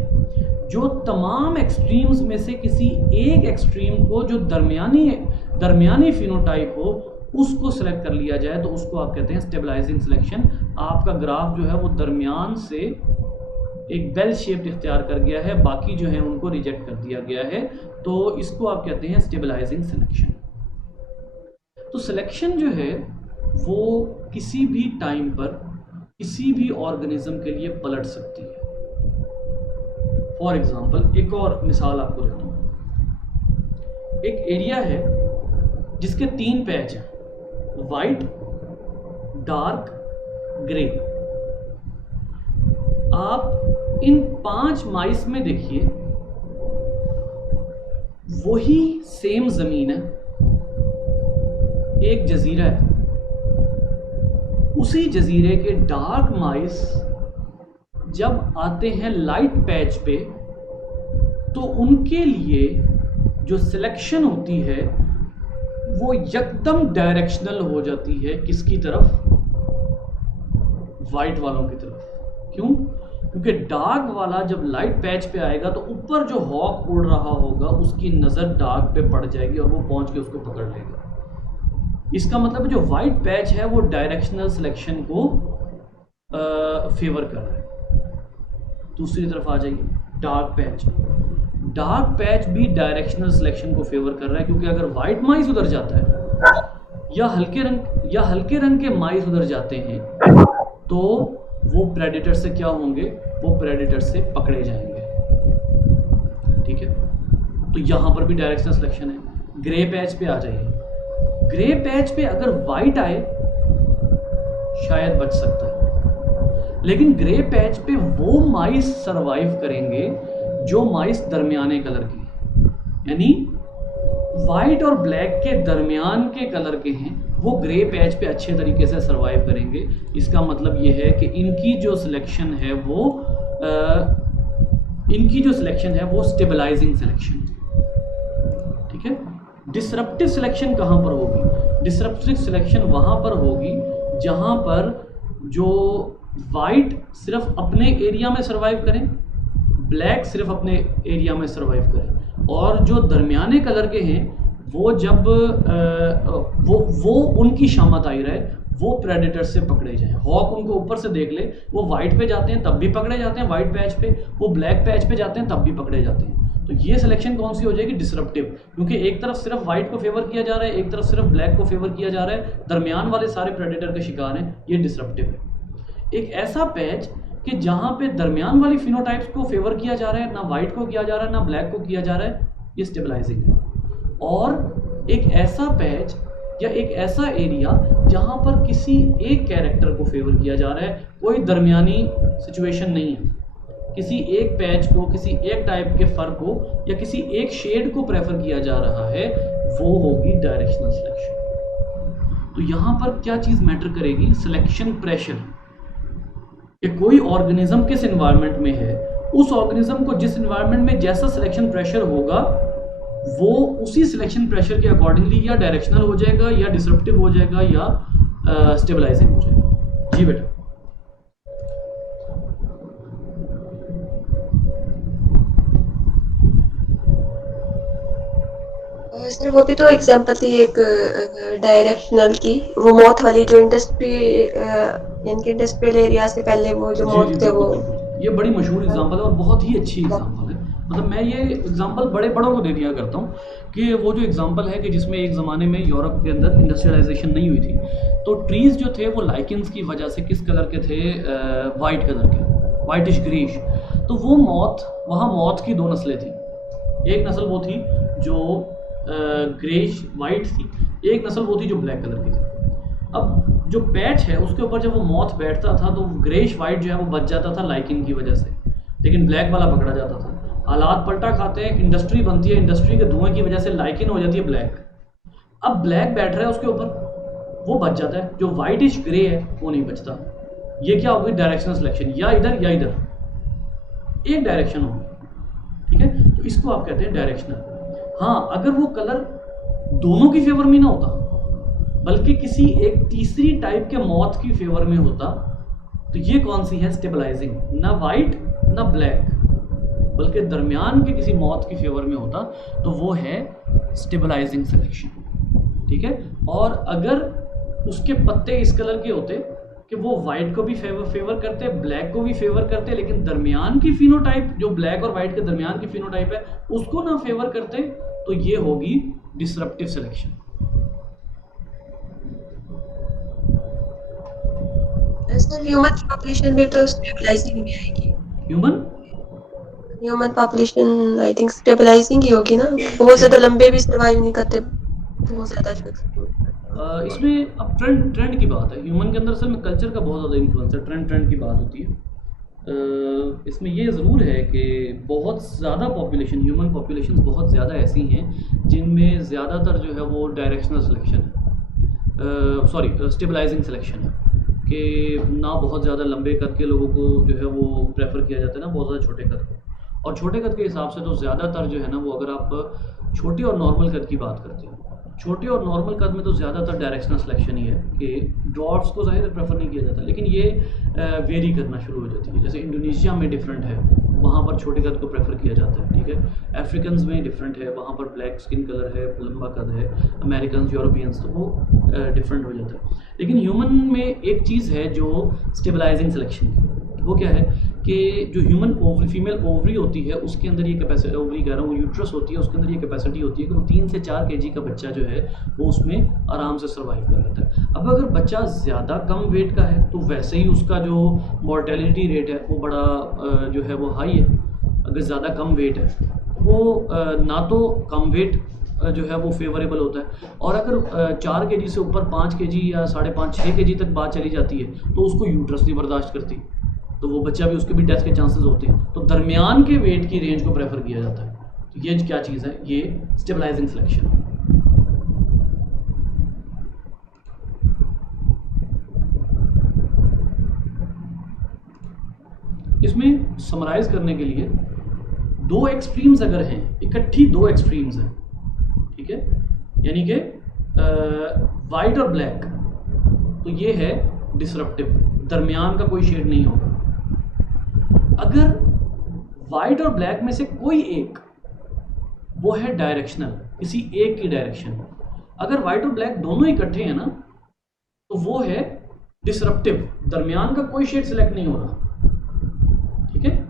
जो तमाम एक्सट्रीम्स में से किसी एक एक्सट्रीम को जो दरमियानी फिनोटाइप हो उसको सेलेक्ट कर लिया जाए, तो उसको आप कहते हैं स्टेबलाइजिंग सिलेक्शन। आपका ग्राफ जो है वो दरमियान से एक बेल शेप इख्तियार कर गया है, बाकी जो है उनको रिजेक्ट कर दिया गया है, तो इसको आप कहते हैं स्टेबलाइजिंग सिलेक्शन। तो सिलेक्शन जो है वो किसी भी टाइम पर किसी भी ऑर्गेनिज्म के लिए पलट सकती है। फॉर एग्जाम्पल एक और मिसाल आपको देता हूँ। एक एरिया है जिसके 3 पैच हैं, वाइट, डार्क, ग्रे। आप इन 5 माइस में देखिए, वही सेम जमीन है, एक जजीरा है, उसी जजीरे के डार्क माइस जब आते हैं लाइट पैच पे, तो उनके लिए जो सिलेक्शन होती है वो एकदम डायरेक्शनल हो जाती है, किसकी तरफ, वाइट वालों की तरफ। क्यों? क्योंकि डार्क वाला जब लाइट पैच पे आएगा तो ऊपर जो हॉक उड़ रहा होगा उसकी नज़र डार्क पे पड़ जाएगी और वो पहुंच के उसको पकड़ लेगा। इसका मतलब जो वाइट पैच है वो डायरेक्शनल सिलेक्शन को फेवर कर रहा है। दूसरी तरफ आ जाइए, डार्क पैच भी डायरेक्शनल सिलेक्शन को फेवर कर रहा है, क्योंकि अगर वाइट माइस उधर जाता है या हल्के रंग के माइस उधर जाते हैं तो वो प्रेडेटर से क्या होंगे, वो प्रेडेटर से पकड़े जाएंगे। ठीक है, तो यहां पर भी डायरेक्शनल सिलेक्शन है। ग्रे पैच पे आ जाइए, ग्रे पैच पे अगर वाइट आए शायद बच सकता है, लेकिन ग्रे पैच पे वो माइस सरवाइव करेंगे जो माइस दरमियाने कलर की, यानी वाइट और ब्लैक के दरमियान के कलर के हैं, वो ग्रे पैच पे अच्छे तरीके से सरवाइव करेंगे। इसका मतलब ये है कि इनकी जो सिलेक्शन है वो स्टेबलाइजिंग सिलेक्शन। ठीक है, डिसरप्टिव सिलेक्शन कहाँ पर होगी? डिसरप्टिव सिलेक्शन वहाँ पर होगी जहाँ पर जो वाइट सिर्फ अपने एरिया में सरवाइव करें, ब्लैक सिर्फ अपने एरिया में सरवाइव करें, और जो दरमियाने कलर के हैं वो जब वो उनकी शामत आई रहे, वो प्रेडेटर से पकड़े जाएं। हॉक उनको ऊपर से देख ले, वो वाइट पे जाते हैं तब भी पकड़े जाते हैं वाइट पैच पे, वो ब्लैक पैच पे जाते हैं तब भी पकड़े जाते हैं। तो ये सिलेक्शन कौन सी हो जाएगी? डिसरप्टिव, क्योंकि एक तरफ सिर्फ वाइट को फेवर किया जा रहा है, एक तरफ सिर्फ ब्लैक को फेवर किया जा रहा है, दरमियान वाले सारे प्रेडेटर के शिकार हैं, ये डिसरप्टिव है। एक ऐसा पैच कि जहाँ पे दरमियान वाली फिनोटाइप्स को फेवर किया जा रहा है, ना वाइट को किया जा रहा है ना ब्लैक को किया जा रहा है, ये स्टेबलाइजिंग है। और एक ऐसा पैच या एक ऐसा एरिया जहाँ पर किसी एक कैरेक्टर को फेवर किया जा रहा है, कोई दरमियानी सिचुएशन नहीं है, किसी एक पैच को, किसी एक टाइप के फर को या किसी एक शेड को प्रेफर किया जा रहा है, वो होगी डायरेक्शनल सिलेक्शन। तो यहाँ पर क्या चीज़ मैटर करेगी? सिलेक्शन प्रेशर, कि कोई ऑर्गेनिज्म किस एनवायरनमेंट में है, उस ऑर्गेनिज्म को जिस एनवायरनमेंट में जैसा सिलेक्शन प्रेशर होगा वो उसी सिलेक्शन प्रेशर के अकॉर्डिंगली या डायरेक्शनल हो जाएगा या डिसरप्टिव हो जाएगा या स्टेबलाइजिंग हो जाएगा। जी बेटा। सर वो भी तो एग्जांपल थी एक डायरेक्शनल की, वो मौत वाली जो इंडस्ट्री इनके इंडस्ट्रियल एरिया से पहले वो जो जी, जी, मौत थे बिल्कुल, वो। बिल्कुल। ये बड़ी मशहूर एग्ज़ाम्पल है और बहुत ही अच्छी एग्ज़ाम्पल है। मतलब मैं ये एग्ज़ाम्पल बड़ों को दे दिया करता हूँ कि वो जो एग्ज़ाम्पल है कि जिसमें एक ज़माने में यूरोप के अंदर इंडस्ट्रियलाइज़ेशन नहीं हुई थी, तो ट्रीज़ जो थे वो लाइकेन्स की वजह से किस कलर के थे? वाइट कलर के, वाइटिश ग्रीश। तो वो वहाँ मौत की 2 नस्लें थीं। एक नस्ल वो थी जो ग्रेइश वाइट थी, एक नस्ल वो थी जो ब्लैक कलर की थी। अब जो पैच है उसके ऊपर जब वो मॉथ बैठता था तो ग्रेइश वाइट जो है वो बच जाता था लाइकिन की वजह से, लेकिन ब्लैक वाला पकड़ा जाता था। हालात पलटा खाते हैं, इंडस्ट्री बनती है, इंडस्ट्री के धुएं की वजह से लाइकिन हो जाती है ब्लैक। अब ब्लैक बैठ रहा है उसके ऊपर, वो बच जाता है, जो वाइटिश ग्रे है वो नहीं बचता। ये क्या होगी? डायरेक्शनल सिलेक्शन, या इधर या इधर, एक डायरेक्शन होगी। ठीक है, तो इसको आप कहते हैं डायरेक्शनल। हाँ, अगर वो कलर दोनों की फेवर में ना होता बल्कि किसी एक तीसरी टाइप के मॉथ की फेवर में होता, तो ये कौन सी है? स्टेबलाइजिंग। ना वाइट ना ब्लैक, बल्कि दरमियान के किसी मॉथ की फेवर में होता, तो वो है स्टेबलाइजिंग सिलेक्शन। ठीक है, और अगर उसके पत्ते इस कलर के होते कि वो वाइट को भी फेवर करते, ब्लैक को भी फेवर करते, लेकिन दरमियान की फिनोटाइप जो ब्लैक और वाइट के दरमियान की फिनोटाइप है उसको ना फेवर करते, तो ये होगी disruptive selection. Sir human population भी तो स्टेबलाइजिंग में आएगी। Human population I think stabilising ही होगी ना, बहुत ज्यादा लंबे भी सर्वाइव नहीं करते, बहुत ज्यादा। इसमें अब ट्रेंड की बात है। ह्यूमन के अंदर असल में कल्चर का बहुत ज़्यादा इन्फ्लुएंस है, ट्रेंड की बात होती है। इसमें ये ज़रूर है कि बहुत ज़्यादा पॉपुलेशन, ह्यूमन पॉपुलेशन बहुत ज़्यादा ऐसी हैं जिनमें ज़्यादातर जो है वो डायरेक्शनल सिलेक्शन है, सॉरी स्टेबलाइजिंग सिलेक्शन है, कि ना बहुत ज़्यादा लंबे कद के लोगों को जो है वो प्रेफर किया जाता है, ना बहुत ज़्यादा छोटे कद को। और छोटे कद के हिसाब से तो ज़्यादातर जो है ना वो, अगर आप छोटे और नॉर्मल कद की बात करते हो, छोटे और नॉर्मल कद में तो ज़्यादातर डायरेक्शनल सिलेक्शन ही है कि ड्वार्फ्स को ज़ाहिर प्रेफर नहीं किया जाता, लेकिन ये वेरी करना शुरू हो जाती है। जैसे इंडोनेशिया में डिफरेंट है, वहाँ पर छोटे कद को प्रेफर किया जाता है। ठीक है, अफ्रीकन्स में डिफरेंट है, वहाँ पर ब्लैक स्किन कलर है, लंबा कद है, अमेरिकन यूरोपियंस, तो वो डिफरेंट हो जाता है। लेकिन ह्यूमन में एक चीज़ है जो स्टेबलाइजिंग सिलेक्शन की, वो क्या है कि जो ह्यूमन फीमेल ओवरी होती है उसके अंदर ये कैपेसिटी, ओवरी कह रहा हूँ, यूट्रस होती है, उसके अंदर ये कैपेसिटी होती है कि वो 3 से 4 kg का बच्चा जो है वो उसमें आराम से सर्वाइव कर लेता है। अब अगर बच्चा ज़्यादा कम वेट का है तो वैसे ही उसका जो मॉर्टेलिटी रेट है वो बड़ा जो है वो हाई है। अगर ज़्यादा कम वेट है वो ना तो कम वेट जो है वो फेवरेबल होता है, और अगर 4 kg से ऊपर 5 kg या 5.5-6 kg तक बात चली जाती है तो उसको यूट्रस नहीं बर्दाश्त करती, तो वो बच्चा भी, उसके भी डेथ के चांसेस होते हैं। तो दरमियान के वेट की रेंज को प्रेफर किया जाता है। तो ये क्या चीज़ है? ये स्टेबलाइजिंग सिलेक्शन। इसमें समराइज करने के लिए 2 एक्सट्रीम्स अगर हैं, इकट्ठी 2 एक्सट्रीम्स हैं, ठीक है, यानी कि वाइट और ब्लैक, तो ये है डिसरप्टिव, दरमियान का कोई शेड नहीं होगा। अगर वाइट और ब्लैक में से कोई एक, वो है डायरेक्शनल, किसी एक की डायरेक्शन। अगर वाइट और ब्लैक दोनों इकट्ठे हैं ना तो वो है डिसरप्टिव, दरमियान का कोई शेड सिलेक्ट नहीं हो रहा। ठीक है,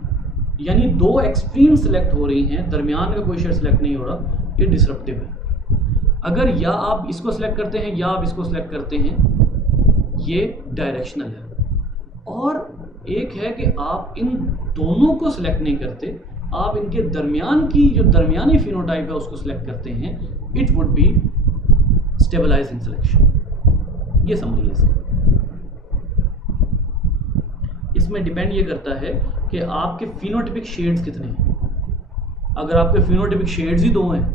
यानी 2 एक्सट्रीम सिलेक्ट हो रही हैं, दरमियान का कोई शेड सिलेक्ट नहीं हो रहा, ये डिसरप्टिव है। अगर या आप इसको सिलेक्ट करते हैं या आप इसको सिलेक्ट करते हैं, ये डायरेक्शनल है। और एक है कि आप इन दोनों को सिलेक्ट नहीं करते, आप इनके दरमियान की जो दरमियानी फिनोटाइप है उसको सिलेक्ट करते हैं, it would be stabilising selection. ये समझिए इसका। इसमें डिपेंड ये करता है कि आपके फिनोटिपिक शेड्स कितने हैं। अगर आपके फिनोटिपिक शेड्स ही 2 हैं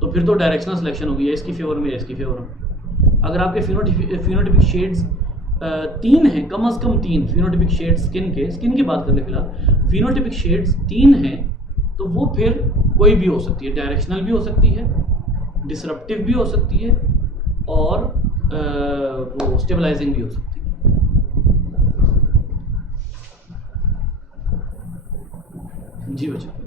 तो फिर तो डायरेक्शनल सिलेक्शन होगी, इसकी फेवर में इसकी फेवर में। अगर आपके फिनोटिपिक शेड्स 3 हैं, कम से कम 3 फिनोटिपिक शेड्स, स्किन की बात कर ले फिलहाल, फिनोटिपिक शेड्स 3 हैं, तो वो फिर कोई भी हो सकती है, डायरेक्शनल भी हो सकती है, डिसरप्टिव भी हो सकती है, और वो स्टेबलाइजिंग भी हो सकती है। जी बच्चा।